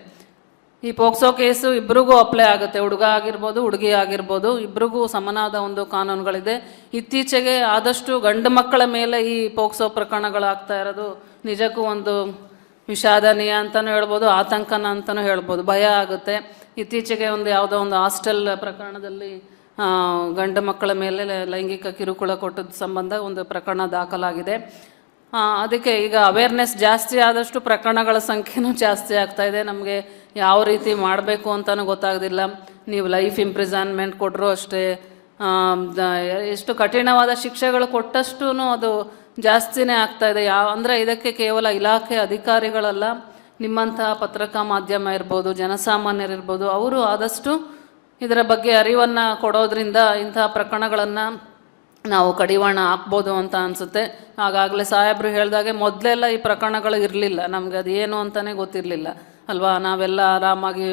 ಈ ಪೋಕ್ಸೋ ಕೇಸು ಇಬ್ಬರಿಗೂ ಅಪ್ಲೈ ಆಗುತ್ತೆ, ಹುಡುಗ ಆಗಿರ್ಬೋದು ಹುಡುಗಿ ಆಗಿರ್ಬೋದು, ಇಬ್ಬರಿಗೂ ಸಮನಾದ ಒಂದು ಕಾನೂನುಗಳಿದೆ. ಇತ್ತೀಚೆಗೆ ಆದಷ್ಟು ಗಂಡು ಮಕ್ಕಳ ಮೇಲೆ ಈ ಪೋಕ್ಸೋ ಪ್ರಕರಣಗಳಾಗ್ತಾ ಇರೋದು ನಿಜಕ್ಕೂ ಒಂದು ವಿಷಾದನೀಯ ಅಂತಲೂ ಹೇಳ್ಬೋದು, ಆತಂಕನ ಅಂತಲೂ ಹೇಳ್ಬೋದು. ಭಯ ಆಗುತ್ತೆ. ಇತ್ತೀಚೆಗೆ ಯಾವುದೋ ಒಂದು ಹಾಸ್ಟೆಲ್ ಪ್ರಕರಣದಲ್ಲಿ ಗಂಡು ಮಕ್ಕಳ ಮೇಲೆ ಲೈಂಗಿಕ ಕಿರುಕುಳ ಕೊಟ್ಟದ ಸಂಬಂಧ ಒಂದು ಪ್ರಕರಣ ದಾಖಲಾಗಿದೆ. ಅದಕ್ಕೆ ಈಗ ಅವೇರ್ನೆಸ್ ಜಾಸ್ತಿ ಆದಷ್ಟು ಪ್ರಕರಣಗಳ ಸಂಖ್ಯೆನೂ ಜಾಸ್ತಿ ಆಗ್ತಾಯಿದೆ. ನಮಗೆ ಯಾವ ರೀತಿ ಮಾಡಬೇಕು ಅಂತಲೂ ಗೊತ್ತಾಗೋದಿಲ್ಲ. ನೀವು ಲೈಫ್ ಇಂಪ್ರಿಸನ್ಮೆಂಟ್ ಕೊಟ್ಟರು ಅಷ್ಟೇ, ಎಷ್ಟು ಕಠಿಣವಾದ ಶಿಕ್ಷೆಗಳು ಕೊಟ್ಟಷ್ಟು ಅದು ಜಾಸ್ತಿನೇ ಆಗ್ತಾಯಿದೆ. ಅಂದರೆ ಇದಕ್ಕೆ ಕೇವಲ ಇಲಾಖೆ ಅಧಿಕಾರಿಗಳಲ್ಲ, ನಿಮ್ಮಂತಹ ಪತ್ರಿಕಾ ಮಾಧ್ಯಮ ಇರ್ಬೋದು, ಜನಸಾಮಾನ್ಯರಿರ್ಬೋದು, ಅವರು ಆದಷ್ಟು ಇದರ ಬಗ್ಗೆ ಅರಿವನ್ನು ಕೊಡೋದ್ರಿಂದ ಇಂತಹ ಪ್ರಕರಣಗಳನ್ನು ನಾವು ಕಡಿವಾಣ ಹಾಕ್ಬೋದು ಅಂತ ಅನಿಸುತ್ತೆ. ಆಗಾಗಲೇ ಸಾಹೇಬರು ಹೇಳಿದಾಗೆ ಮೊದಲೆಲ್ಲ ಈ ಪ್ರಕರಣಗಳು ಇರಲಿಲ್ಲ, ನಮ್ಗೆ ಅದು ಏನು ಅಂತಲೇ ಗೊತ್ತಿರಲಿಲ್ಲ ಅಲ್ವಾ. ನಾವೆಲ್ಲ ಆರಾಮಾಗಿ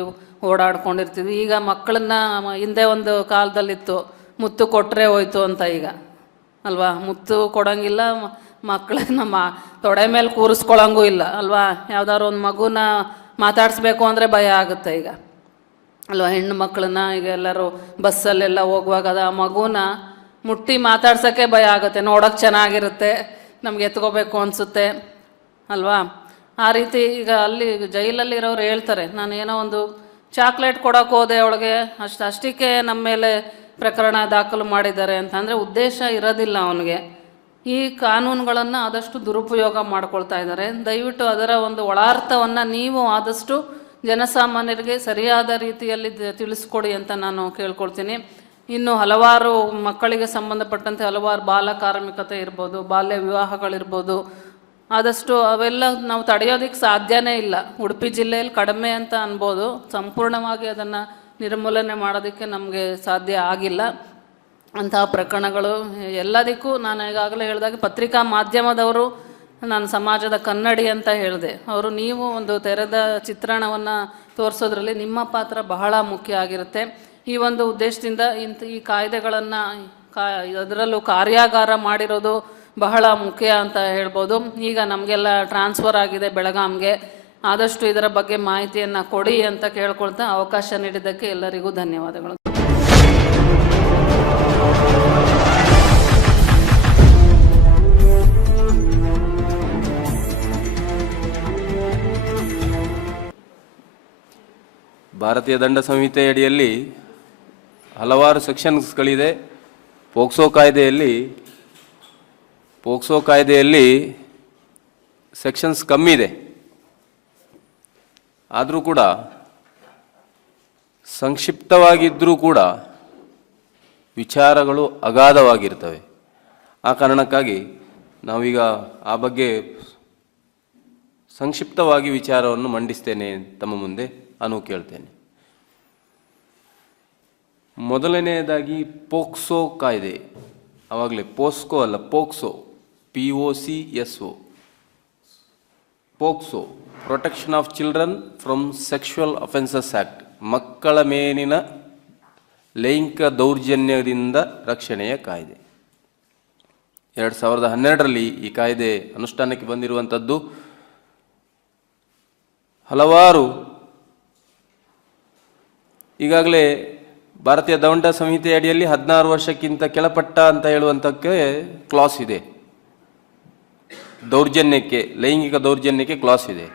ಓಡಾಡ್ಕೊಂಡಿರ್ತೀವಿ. ಈಗ ಮಕ್ಕಳನ್ನ ಹಿಂದೆ ಒಂದು ಕಾಲದಲ್ಲಿತ್ತು ಮುತ್ತು ಕೊಟ್ಟರೆ ಹೋಯ್ತು ಅಂತ, ಈಗ ಅಲ್ವಾ ಮುತ್ತು ಕೊಡೋಂಗಿಲ್ಲ, ಮಕ್ಕಳನ್ನ ತೊಡೆ ಮೇಲೆ ಕೂರಿಸ್ಕೊಳ್ಳೋಂಗೂ ಇಲ್ಲ ಅಲ್ವಾ. ಯಾವ್ದಾದ್ರು ಒಂದು ಮಗುನ ಮಾತಾಡಿಸ್ಬೇಕು ಅಂದರೆ ಭಯ ಆಗುತ್ತೆ ಈಗ ಅಲ್ವಾ. ಹೆಣ್ಣು ಮಕ್ಕಳನ್ನ ಈಗ ಎಲ್ಲರೂ ಬಸ್ಸಲ್ಲೆಲ್ಲ ಹೋಗುವಾಗ ಆ ಮಗುನ ಮುಟ್ಟಿ ಮಾತಾಡ್ಸೋಕ್ಕೆ ಭಯ ಆಗುತ್ತೆ. ನೋಡೋಕ್ಕೆ ಚೆನ್ನಾಗಿರುತ್ತೆ, ನಮ್ಗೆ ಎತ್ಕೋಬೇಕು ಅನಿಸುತ್ತೆ ಅಲ್ವಾ. ಆ ರೀತಿ ಈಗ ಅಲ್ಲಿ ಜೈಲಲ್ಲಿರೋರು ಹೇಳ್ತಾರೆ, ನಾನೇನೋ ಒಂದು ಚಾಕ್ಲೇಟ್ ಕೊಡೋಕೆ ಹೋದೆ ಅವಳಿಗೆ, ಅಷ್ಟಕ್ಕೆ ನಮ್ಮ ಮೇಲೆ ಪ್ರಕರಣ ದಾಖಲು ಮಾಡಿದ್ದಾರೆ ಅಂತ. ಅಂದರೆ ಉದ್ದೇಶ ಇರೋದಿಲ್ಲ ಅವನಿಗೆ. ಈ ಕಾನೂನುಗಳನ್ನು ಆದಷ್ಟು ದುರುಪಯೋಗ ಮಾಡ್ಕೊಳ್ತಾ ಇದ್ದಾರೆ. ದಯವಿಟ್ಟು ಅದರ ಒಂದು ಒಳಾರ್ಥವನ್ನು ನೀವು ಆದಷ್ಟು ಜನಸಾಮಾನ್ಯರಿಗೆ ಸರಿಯಾದ ರೀತಿಯಲ್ಲಿ ತಿಳಿಸ್ಕೊಡಿ ಅಂತ ನಾನು ಕೇಳ್ಕೊಳ್ತೀನಿ. ಇನ್ನು ಹಲವಾರು ಮಕ್ಕಳಿಗೆ ಸಂಬಂಧಪಟ್ಟಂತೆ ಹಲವಾರು ಬಾಲ ಕಾರ್ಮಿಕತೆ ಇರ್ಬೋದು, ಬಾಲ್ಯ ವಿವಾಹಗಳಿರ್ಬೋದು, ಆದಷ್ಟು ಅವೆಲ್ಲ ನಾವು ತಡೆಯೋದಕ್ಕೆ ಸಾಧ್ಯನೇ ಇಲ್ಲ. ಉಡುಪಿ ಜಿಲ್ಲೆಯಲ್ಲಿ ಕಡಿಮೆ ಅಂತ ಅನ್ಬೋದು, ಸಂಪೂರ್ಣವಾಗಿ ಅದನ್ನು ನಿರ್ಮೂಲನೆ ಮಾಡೋದಕ್ಕೆ ನಮಗೆ ಸಾಧ್ಯ ಆಗಿಲ್ಲ. ಅಂತಹ ಪ್ರಕರಣಗಳು ಎಲ್ಲದಕ್ಕೂ ನಾನು ಈಗಾಗಲೇ ಹೇಳಿದಾಗ ಪತ್ರಿಕಾ ಮಾಧ್ಯಮದವರು ನಾನು ಸಮಾಜದ ಕನ್ನಡಿ ಅಂತ ಹೇಳಿದೆ. ಅವರು ನೀವು ಒಂದು ತೆರೆದ ಚಿತ್ರಣವನ್ನು ತೋರಿಸೋದ್ರಲ್ಲಿ ನಿಮ್ಮ ಪಾತ್ರ ಬಹಳ ಮುಖ್ಯ ಆಗಿರುತ್ತೆ. ಈ ಒಂದು ಉದ್ದೇಶದಿಂದ ಈ ಕಾಯ್ದೆಗಳನ್ನು ಅದರಲ್ಲೂ ಕಾರ್ಯಾಗಾರ ಮಾಡಿರೋದು ಬಹಳ ಮುಖ್ಯ ಅಂತ ಹೇಳ್ಬೋದು. ಈಗ ನಮಗೆಲ್ಲ ಟ್ರಾನ್ಸ್ಫರ್ ಆಗಿದೆ ಬೆಳಗಾಂಗೆ, ಆದಷ್ಟು ಇದರ ಬಗ್ಗೆ ಮಾಹಿತಿಯನ್ನು ಕೊಡಿ ಅಂತ ಕೇಳ್ಕೊಳ್ತಾ ಅವಕಾಶ ನೀಡಿದ್ದಕ್ಕೆ ಎಲ್ಲರಿಗೂ ಧನ್ಯವಾದಗಳು. ಭಾರತೀಯ ದಂಡ ಸಂಹಿತೆ ಅಡಿಯಲ್ಲಿ ಹಲವಾರು ಸೆಕ್ಷನ್ಸ್ಗಳಿದೆ. ಪೋಕ್ಸೋ ಕಾಯ್ದೆಯಲ್ಲಿ ಸೆಕ್ಷನ್ಸ್ ಕಮ್ಮಿ ಇದೆ. ಆದರೂ ಕೂಡ ಸಂಕ್ಷಿಪ್ತವಾಗಿದ್ದರೂ ಕೂಡ ವಿಚಾರಗಳು ಅಗಾಧವಾಗಿರ್ತವೆ. ಆ ಕಾರಣಕ್ಕಾಗಿ ನಾವೀಗ ಆ ಬಗ್ಗೆ ಸಂಕ್ಷಿಪ್ತವಾಗಿ ವಿಚಾರವನ್ನು ಮಂಡಿಸ್ತೇನೆ ತಮ್ಮ ಮುಂದೆ. ನಾನು ಕೇಳ್ತೇನೆ. ಮೊದಲನೆಯದಾಗಿ ಪೋಕ್ಸೋ ಕಾಯ್ದೆ, ಆವಾಗಲೇ ಪೋಸ್ಕೋ ಅಲ್ಲ, POCSO, POCSO, POCSO, protection of children from sexual offences act, ಮಕ್ಕಳ ಮೇಲಿನ ಲೈಂಗಿಕ ದೌರ್ಜನ್ಯದಿಂದ ರಕ್ಷಣೆಯ ಕಾಯ್ದೆ. 2012ರಲ್ಲಿ ಈ ಕಾಯ್ದೆ ಅನುಷ್ಠಾನಕ್ಕೆ ಬಂದಿರುವಂಥದ್ದು. ಹಲವಾರು ಈಗಾಗಲೇ ಭಾರತೀಯ ದಂಡ ಸಂಹಿತೆ ಅಡಿಯಲ್ಲಿ 16 ವರ್ಷಕ್ಕಿಂತ ಕೆಳಪಟ್ಟ ಅಂತ ಹೇಳುವಂಥಕ್ಕೆ ಕ್ಲಾಸ್ ಇದೆ. ದೌರ್ಜನ್ಯಕ್ಕೆ, ಲೈಂಗಿಕ ದೌರ್ಜನ್ಯಕ್ಕೆ ಕ್ಲಾಸ್ ಇದೆ.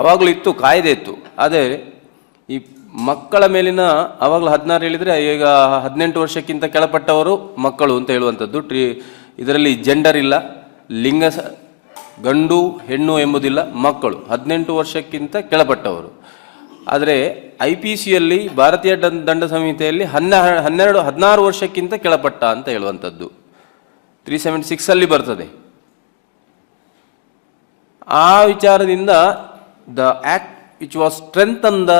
ಆವಾಗಲೂ ಇತ್ತು, ಕಾಯ್ದೆ ಇತ್ತು. ಆದರೆ ಈ ಮಕ್ಕಳ ಮೇಲಿನ ಆವಾಗಲೂ 16 ಹೇಳಿದರೆ ಈಗ 18 ವರ್ಷಕ್ಕಿಂತ ಕೆಳಪಟ್ಟವರು ಮಕ್ಕಳು ಅಂತ ಹೇಳುವಂಥದ್ದು. ಇದರಲ್ಲಿ ಜೆಂಡರ್ ಇಲ್ಲ, ಲಿಂಗ ಗಂಡು ಹೆಣ್ಣು ಎಂಬುದಿಲ್ಲ, ಮಕ್ಕಳು 18 ವರ್ಷಕ್ಕಿಂತ ಕೆಳಪಟ್ಟವರು. ಆದರೆ IPCಯಲ್ಲಿ ಭಾರತೀಯ ದಂಡ ಸಂಹಿತೆಯಲ್ಲಿ 16 ವರ್ಷಕ್ಕಿಂತ ಕೆಳಪಟ್ಟ ಅಂತ ಹೇಳುವಂಥದ್ದು 376 ಬರ್ತದೆ. ಆ ವಿಚಾರದಿಂದ the act which was strengthen the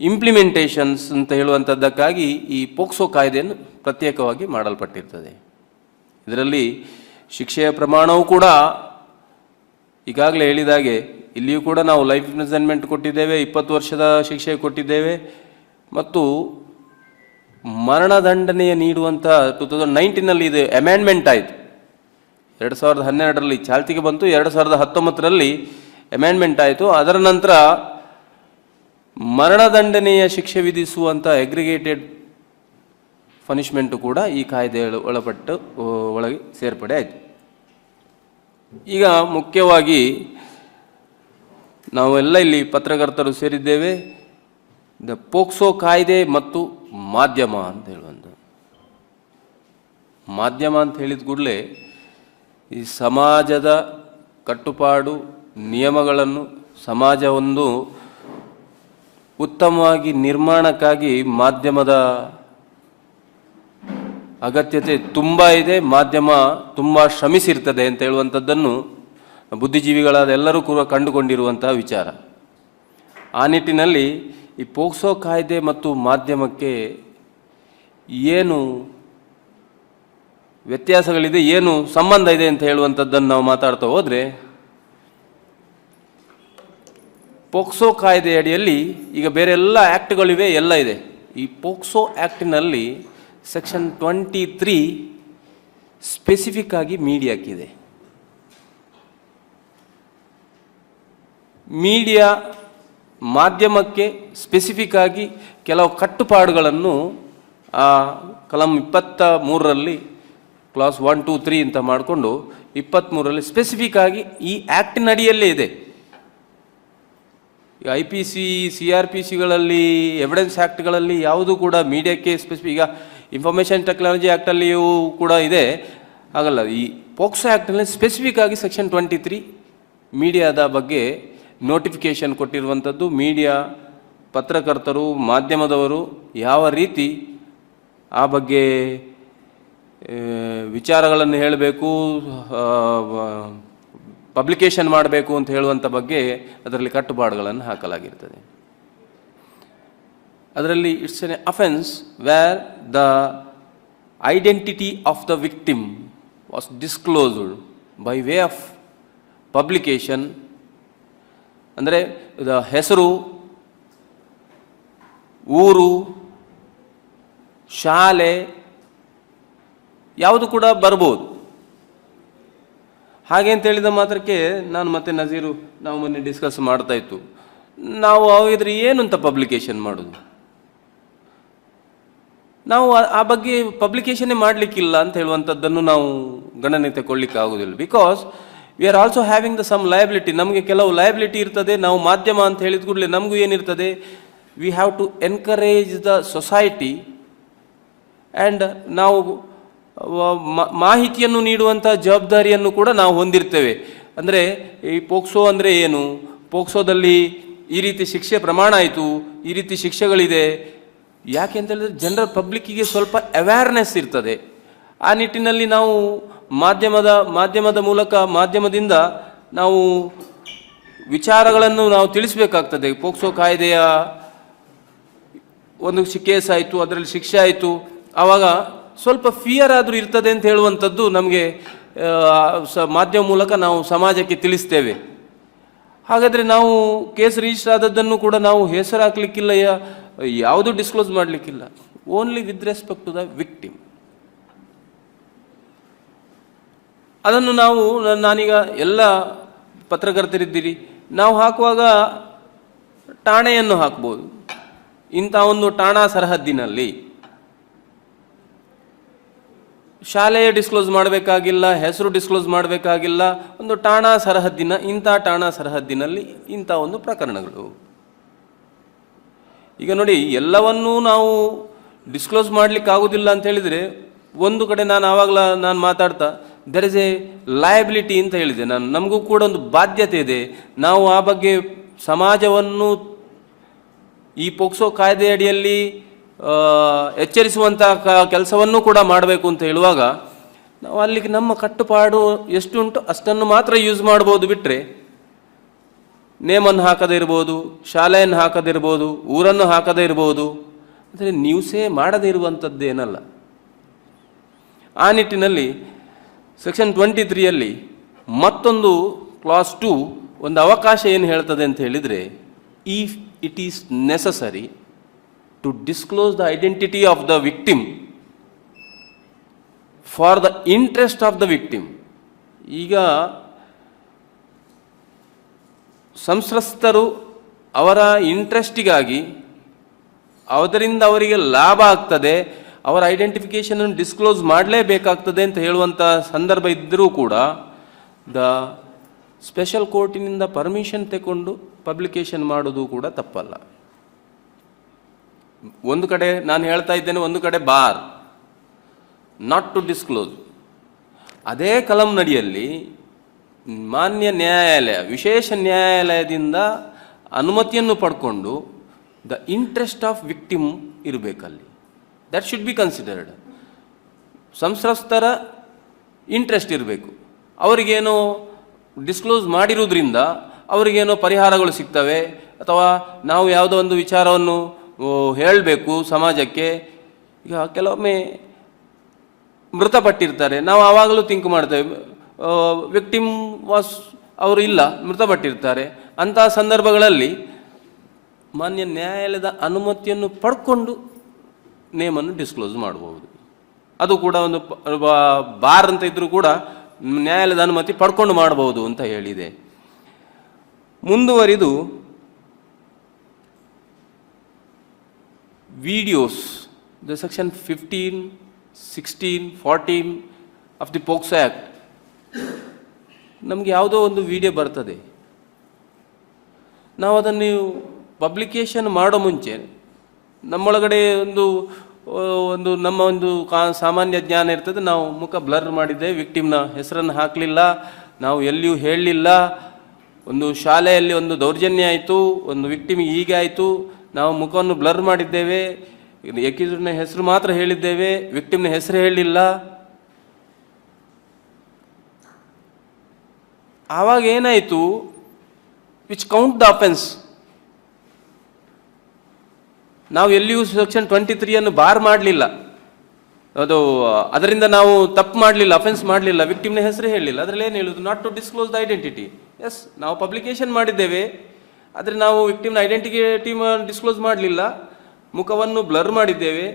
implementations ಅಂತ ಹೇಳುವಂಥದ್ದಕ್ಕಾಗಿ ಈ ಪೋಕ್ಸೋ ಕಾಯ್ದೆಯನ್ನು ಪ್ರತ್ಯೇಕವಾಗಿ ಮಾಡಲ್ಪಟ್ಟಿರ್ತದೆ. ಇದರಲ್ಲಿ ಶಿಕ್ಷೆಯ ಪ್ರಮಾಣವೂ ಕೂಡ ಈಗಾಗಲೇ ಹೇಳಿದಾಗೆ ಇಲ್ಲಿಯೂ ಕೂಡ ನಾವು ಲೈಫ್ ಇಂಪ್ರಿಸನ್ಮೆಂಟ್ ಕೊಟ್ಟಿದ್ದೇವೆ, 20 ವರ್ಷದ ಶಿಕ್ಷೆ ಕೊಟ್ಟಿದ್ದೇವೆ, ಮತ್ತು ಮರಣದಂಡನೆಯ ನೀಡುವಂಥ 2019ನಲ್ಲಿ ಇದು ಅಮೆಂಡ್ಮೆಂಟ್ ಆಯಿತು. 2012ರಲ್ಲಿ ಚಾಲ್ತಿಗೆ ಬಂತು, 2019ರಲ್ಲಿ ಅಮೆಂಡ್ಮೆಂಟ್ ಆಯಿತು. ಅದರ ನಂತರ ಮರಣದಂಡನೆಯ ಶಿಕ್ಷೆ ವಿಧಿಸುವಂಥ ಅಗ್ರಿಗೇಟೆಡ್ ಪನಿಷ್ಮೆಂಟು ಕೂಡ ಈ ಕಾಯ್ದೆ ಒಳಗೆ ಸೇರ್ಪಡೆ ಆಯಿತು. ಈಗ ಮುಖ್ಯವಾಗಿ ನಾವೆಲ್ಲ ಇಲ್ಲಿ ಪತ್ರಕರ್ತರು ಸೇರಿದ್ದೇವೆ. ದ ಪೋಕ್ಸೋ ಕಾಯ್ದೆ ಮತ್ತು ಮಾಧ್ಯಮ ಅಂತ ಹೇಳುವಂಥ, ಮಾಧ್ಯಮ ಅಂತ ಹೇಳಿದ ಕೂಡಲೇ ಈ ಸಮಾಜದ ಕಟ್ಟುಪಾಡು ನಿಯಮಗಳನ್ನು, ಸಮಾಜವೊಂದು ಉತ್ತಮವಾಗಿ ನಿರ್ಮಾಣಕ್ಕಾಗಿ ಮಾಧ್ಯಮದ ಅಗತ್ಯತೆ ತುಂಬ ಇದೆ. ಮಾಧ್ಯಮ ತುಂಬ ಶ್ರಮಿಸಿರ್ತದೆ ಅಂತ ಹೇಳುವಂಥದ್ದನ್ನು ಬುದ್ಧಿಜೀವಿಗಳಾದ ಎಲ್ಲರೂ ಕೂಡ ಕಂಡುಕೊಂಡಿರುವಂತಹ ವಿಚಾರ. ಆ ನಿಟ್ಟಿನಲ್ಲಿ ಈ ಪೋಕ್ಸೋ ಕಾಯ್ದೆ ಮತ್ತು ಮಾಧ್ಯಮಕ್ಕೆ ಏನು ವ್ಯತ್ಯಾಸಗಳಿದೆ, ಏನು ಸಂಬಂಧ ಇದೆ ಅಂತ ಹೇಳುವಂಥದ್ದನ್ನು ನಾವು ಮಾತಾಡ್ತಾ ಹೋದರೆ, ಪೋಕ್ಸೋ ಕಾಯ್ದೆ ಅಡಿಯಲ್ಲಿ ಈಗ ಬೇರೆ ಎಲ್ಲ ಆ್ಯಕ್ಟ್ಗಳಿವೆ, ಎಲ್ಲ ಇದೆ. ಈ ಪೋಕ್ಸೋ ಆ್ಯಕ್ಟಿನಲ್ಲಿ ಸೆಕ್ಷನ್ 23 ಸ್ಪೆಸಿಫಿಕ್ ಆಗಿ ಮೀಡಿಯಾಕ್ಕಿದೆ. ಮೀಡಿಯಾ ಮಾಧ್ಯಮಕ್ಕೆ ಸ್ಪೆಸಿಫಿಕ್ ಆಗಿ ಕೆಲವು ಕಟ್ಟುಪಾಡುಗಳನ್ನು ಆ ಕಲಂ 23ರಲ್ಲಿ ಕ್ಲಾಸ್ 1, 2, 3 ಅಂತ ಮಾಡಿಕೊಂಡು 23ರಲ್ಲಿ ಸ್ಪೆಸಿಫಿಕ್ ಆಗಿ ಈ ಆ್ಯಕ್ಟಿನ ಅಡಿಯಲ್ಲೇ ಇದೆ. IPC, CRPCಗಳಲ್ಲಿ, ಎವಿಡೆನ್ಸ್ ಆ್ಯಕ್ಟ್ಗಳಲ್ಲಿ ಯಾವುದೂ ಕೂಡ ಮೀಡಿಯಾಕ್ಕೆ ಸ್ಪೆಸಿಫಿಕ್, ಈಗ ಇನ್ಫಾರ್ಮೇಷನ್ ಟೆಕ್ನಾಲಜಿ ಆ್ಯಕ್ಟಲ್ಲಿಯೂ ಕೂಡ ಇದೆ, ಹಾಗಲ್ಲ. ಈ ಪೋಕ್ಸೋ ಆ್ಯಕ್ಟ್ನಲ್ಲಿ ಸ್ಪೆಸಿಫಿಕ್ ಆಗಿ ಸೆಕ್ಷನ್ 23 ಮೀಡಿಯಾದ ಬಗ್ಗೆ ನೋಟಿಫಿಕೇಷನ್ ಕೊಟ್ಟಿರುವಂಥದ್ದು. ಮೀಡಿಯಾ, ಪತ್ರಕರ್ತರು, ಮಾಧ್ಯಮದವರು ಯಾವ ರೀತಿ ಆ ಬಗ್ಗೆ ವಿಚಾರಗಳನ್ನು ಹೇಳಬೇಕು, ಪಬ್ಲಿಕೇಶನ್ ಮಾಡಬೇಕು ಅಂತ ಹೇಳುವಂಥ ಬಗ್ಗೆ ಅದರಲ್ಲಿ ಕಟ್ಟುಪಾಡುಗಳನ್ನು ಹಾಕಲಾಗಿರ್ತದೆ. ಅದರಲ್ಲಿ it's an offence where the identity of the victim was disclosed by way of publication. ಅಂದರೆ ಹೆಸರು, ಊರು, ಶಾಲೆ ಯಾವುದು ಕೂಡ ಬರ್ಬೋದು. ಹಾಗೆ ಅಂತ ಹೇಳಿದ ಮಾತ್ರಕ್ಕೆ ನಾನು ಮತ್ತೆ ನಜೀರು ನಾವು ಮೊನ್ನೆ ಡಿಸ್ಕಸ್ ಮಾಡ್ತಾ ಇತ್ತು, ನಾವು ಇದ್ರೆ ಏನು ಅಂತ ಪಬ್ಲಿಕೇಶನ್ ಮಾಡೋದು, ನಾವು ಆ ಬಗ್ಗೆ ಪಬ್ಲಿಕೇಶನ್ನೇ ಮಾಡಲಿಕ್ಕಿಲ್ಲ ಅಂತ ಹೇಳುವಂಥದ್ದನ್ನು ನಾವು ಗಣನೆ ತಗೊಳ್ಳಿಕ್ಕೆ ಆಗೋದಿಲ್ಲ. Because we are also having the some liability. ನಮಗೆ ಕೆಲವು ಲಯಬಿಲಿಟಿ ಇರ್ತದೆ. ನಾವು ಮಾಧ್ಯಮ ಅಂತ ಹೇಳಿದ ಕೂಡಲೇ ನಮಗೂ ಏನಿರ್ತದೆ, we have to encourage the society and ನಾವು ಮಾಹಿತಿಯನ್ನು ನೀಡುವಂಥ ಜವಾಬ್ದಾರಿಯನ್ನು ಕೂಡ ನಾವು ಹೊಂದಿರ್ತೇವೆ. ಅಂದರೆ ಈ ಪೋಕ್ಸೋ ಅಂದರೆ ಏನು, ಪೋಕ್ಸೋದಲ್ಲಿ ಈ ರೀತಿ ಶಿಕ್ಷೆ ಪ್ರಮಾಣ ಆಯಿತು, ಈ ರೀತಿ ಶಿಕ್ಷೆಗಳಿದೆ. ಯಾಕೆ ಅಂತ ಹೇಳಿದ್ರೆ ಜನರಲ್ ಪಬ್ಲಿಕ್ಕಿಗೆ ಸ್ವಲ್ಪ ಅವೇರ್ನೆಸ್ ಇರ್ತದೆ. ಆ ನಿಟ್ಟಿನಲ್ಲಿ ನಾವು ಮಾಧ್ಯಮದ ಮೂಲಕ, ಮಾಧ್ಯಮದಿಂದ ನಾವು ವಿಚಾರಗಳನ್ನು ನಾವು ತಿಳಿಸಬೇಕಾಗ್ತದೆ. ಪೋಕ್ಸೋ ಕಾಯ್ದೆಯ ಒಂದು ಕೇಸ್ ಆಯಿತು, ಅದರಲ್ಲಿ ಶಿಕ್ಷೆ ಆಯಿತು, ಆವಾಗ ಸ್ವಲ್ಪ ಫಿಯರ್ ಆದರೂ ಇರ್ತದೆ ಅಂತ ಹೇಳುವಂಥದ್ದು ನಮಗೆ ಮಾಧ್ಯಮ ಮೂಲಕ ನಾವು ಸಮಾಜಕ್ಕೆ ತಿಳಿಸ್ತೇವೆ. ಹಾಗಾದರೆ ನಾವು ಕೇಸ್ ರಿಜಿಸ್ಟರ್ ಆದದ್ದನ್ನು ಕೂಡ ನಾವು ಹೆಸರು ಹಾಕಲಿಕ್ಕಿಲ್ಲ, ಯಾವುದು ಡಿಸ್ಕ್ಲೋಸ್ ಮಾಡಲಿಕ್ಕಿಲ್ಲ. Only with respect to the victim. ಅದನ್ನು ನಾವು ನಾನೀಗ ಎಲ್ಲ ಪತ್ರಕರ್ತರಿದ್ದೀರಿ, ನಾವು ಹಾಕುವಾಗ ಠಾಣೆಯನ್ನು ಹಾಕ್ಬೋದು. ಇಂಥ ಒಂದು ಠಾಣಾ ಸರಹದ್ದಿನಲ್ಲಿ ಶಾಲೆಯ ಡಿಸ್ಕ್ಲೋಸ್ ಮಾಡಬೇಕಾಗಿಲ್ಲ, ಹೆಸರು ಡಿಸ್ಕ್ಲೋಸ್ ಮಾಡಬೇಕಾಗಿಲ್ಲ. ಒಂದು ಠಾಣಾ ಸರಹದ್ದಿನ, ಇಂಥ ಠಾಣಾ ಸರಹದ್ದಿನಲ್ಲಿ ಇಂಥ ಒಂದು ಪ್ರಕರಣಗಳು. ಈಗ ನೋಡಿ, ಎಲ್ಲವನ್ನೂ ನಾವು ಡಿಸ್ಕ್ಲೋಸ್ ಮಾಡಲಿಕ್ಕೆ ಆಗೋದಿಲ್ಲ ಅಂತ ಹೇಳಿದರೆ, ಒಂದು ಕಡೆ ನಾನು ಮಾತಾಡ್ತಾ ದೆರ್ ಇಸ್ ಎ ಲಯಬಿಲಿಟಿ ಅಂತ ಹೇಳಿದೆ. ನಮಗೂ ಕೂಡ ಒಂದು ಬಾಧ್ಯತೆ ಇದೆ. ನಾವು ಆ ಬಗ್ಗೆ ಸಮಾಜವನ್ನು ಈ ಪೋಕ್ಸೋ ಕಾಯ್ದೆ ಅಡಿಯಲ್ಲಿ ಎಚ್ಚರಿಸುವಂಥ ಕೆಲಸವನ್ನು ಕೂಡ ಮಾಡಬೇಕು ಅಂತ ಹೇಳುವಾಗ, ನಾವು ಅಲ್ಲಿಗೆ ನಮ್ಮ ಕಟ್ಟುಪಾಡು ಎಷ್ಟುಂಟು ಅಷ್ಟನ್ನು ಮಾತ್ರ ಯೂಸ್ ಮಾಡ್ಬೋದು. ಬಿಟ್ಟರೆ ನೇಮನ್ನು ಹಾಕದೇ ಇರ್ಬೋದು, ಶಾಲೆಯನ್ನು ಹಾಕದೇ ಇರ್ಬೋದು, ಊರನ್ನು ಹಾಕದೇ ಇರ್ಬೋದು. ಅಂದರೆ ನ್ಯೂಸೇ ಮಾಡದೇ ಇರುವಂಥದ್ದೇನಲ್ಲ. ಆ ನಿಟ್ಟಿನಲ್ಲಿ ಸೆಕ್ಷನ್ 23ಯಲ್ಲಿ ಮತ್ತೊಂದು ಕ್ಲಾಸ್ 2 ಒಂದು ಅವಕಾಶ ಏನು ಹೇಳ್ತದೆ ಅಂತ ಹೇಳಿದರೆ, if it is necessary to disclose the identity of the victim for the interest of the victim. ಈಗ ಸಂತ್ರಸ್ತರು ಅವರ ಇಂಟ್ರೆಸ್ಟಿಗಾಗಿ, ಅದರಿಂದ ಅವರಿಗೆ ಲಾಭ ಆಗ್ತದೆ, ಅವರ ಐಡೆಂಟಿಫಿಕೇಷನನ್ನು ಡಿಸ್ಕ್ಲೋಸ್ ಮಾಡಲೇಬೇಕಾಗ್ತದೆ ಅಂತ ಹೇಳುವಂಥ ಸಂದರ್ಭ ಇದ್ದರೂ ಕೂಡ ದ ಸ್ಪೆಷಲ್ ಕೋರ್ಟಿನಿಂದ ಪರ್ಮಿಷನ್ ತಗೊಂಡು ಪಬ್ಲಿಕೇಶನ್ ಮಾಡೋದು ಕೂಡ ತಪ್ಪಲ್ಲ. ಒಂದು ಕಡೆ ನಾನು ಹೇಳ್ತಾ ಇದ್ದೇನೆ, ಒಂದು ಕಡೆ ಬಾರ್ ನಾಟ್ ಟು ಡಿಸ್ಕ್ಲೋಸ್. ಅದೇ ಕಲಂನಡಿಯಲ್ಲಿ ಮಾನ್ಯ ನ್ಯಾಯಾಲಯ, ವಿಶೇಷ ನ್ಯಾಯಾಲಯದಿಂದ ಅನುಮತಿಯನ್ನು ಪಡ್ಕೊಂಡು ದ ಇಂಟ್ರೆಸ್ಟ್ ಆಫ್ ವಿಕ್ಟಿಮ್ ಇರಬೇಕಲ್ಲಿ. That should be considered. ಸಂತ್ರಸ್ತರ ಇಂಟ್ರೆಸ್ಟ್ ಇರಬೇಕು. ಅವರಿಗೇನೋ ಡಿಸ್ಕ್ಲೋಸ್ ಮಾಡಿರುವುದರಿಂದ ಅವರಿಗೇನೋ ಪರಿಹಾರಗಳು ಸಿಗ್ತವೆ, ಅಥವಾ ನಾವು ಯಾವುದೋ ಒಂದು ವಿಚಾರವನ್ನು ಹೇಳಬೇಕು ಸಮಾಜಕ್ಕೆ. ಈಗ ಕೆಲವೊಮ್ಮೆ ಮೃತಪಟ್ಟಿರ್ತಾರೆ, ನಾವು ಆವಾಗಲೂ ಥಿಂಕ್ ಮಾಡ್ತೇವೆ ವಿಕ್ಟಿಮ್ ಅವರು ಇಲ್ಲ, ಮೃತಪಟ್ಟಿರ್ತಾರೆ. ಅಂತಹ ಸಂದರ್ಭಗಳಲ್ಲಿ ಮಾನ್ಯ ನ್ಯಾಯಾಲಯದ ಅನುಮತಿಯನ್ನು ಪಡ್ಕೊಂಡು ನೇಮನ್ನು ಡಿಸ್ಕ್ಲೋಸ್ ಮಾಡಬಹುದು. ಅದು ಕೂಡ ಒಂದು ಬಾರ್ ಅಂತ ಇದ್ರೂ ಕೂಡ ನ್ಯಾಯಾಲಯದ ಅನುಮತಿ ಪಡ್ಕೊಂಡು ಮಾಡಬಹುದು ಅಂತ ಹೇಳಿದೆ. ಮುಂದುವರಿದು videos, the section 15, 16, 14 of the POCSO act. ನಮಗೆ ಯಾವುದೋ ಒಂದು ವಿಡಿಯೋ ಬರ್ತದೆ, ನಾವು ಅದನ್ನು ಪಬ್ಲಿಕೇಶನ್ ಮಾಡೋ ಮುಂಚೆ ನಮ್ಮೊಳಗಡೆ ನಮ್ಮ ಒಂದು ಸಾಮಾನ್ಯ ಜ್ಞಾನ ಇರ್ತದೆ. ನಾವು ಮುಖ ಬ್ಲರ್ ಮಾಡಿದ್ದೆ, ವಿಕ್ಟಿಮ್ನ ಹೆಸರನ್ನು ಹಾಕಲಿಲ್ಲ, ನಾವು ಎಲ್ಲಿಯೂ ಹೇಳಲಿಲ್ಲ, ಒಂದು ಶಾಲೆಯಲ್ಲಿ ಒಂದು ದೌರ್ಜನ್ಯ ಆಯಿತು, ಒಂದು ವಿಕ್ಟಿಮ್ ಹೀಗೆ ಆಯಿತು, ನಾವು ಮುಖವನ್ನು ಬ್ಲರ್ ಮಾಡಿದ್ದೇವೆ, ಎಕ್ಯೂಸ್ಡ್ನ ಹೆಸರು ಮಾತ್ರ ಹೇಳಿದ್ದೇವೆ, ವಿಕ್ಟಿಮ್ನ ಹೆಸರು ಹೇಳಿಲ್ಲ. ಆವಾಗ ಏನಾಯಿತು, ವಿಚ್ ಕೌಂಟ್ ದ ಅಫೆನ್ಸ್. ನಾವು ಎಲ್ಲಿಯೂ ಸೆಕ್ಷನ್ 23 ಬಾರ್ ಮಾಡಲಿಲ್ಲ, ಅದು ಅದರಿಂದ ನಾವು ತಪ್ಪು ಮಾಡಲಿಲ್ಲ, ಅಫೆನ್ಸ್ ಮಾಡಲಿಲ್ಲ, ವಿಕ್ಟಿಮ್ನ ಹೆಸರು ಹೇಳಿಲ್ಲ. ಅದರಲ್ಲಿ ಏನು ಹೇಳುದು, not to disclose the identity. Yes, ನಾವು ಪಬ್ಲಿಕೇಶನ್ ಮಾಡಿದ್ದೇವೆ, ಆದರೆ ನಾವು ವಿಕ್ಟಿಮ್ನ ಐಡೆಂಟಿಟಿ ಡಿಸ್ಕ್ಲೋಸ್ ಮಾಡಲಿಲ್ಲ, ಮುಖವನ್ನು ಬ್ಲರ್ ಮಾಡಿದ್ದೇವೆ.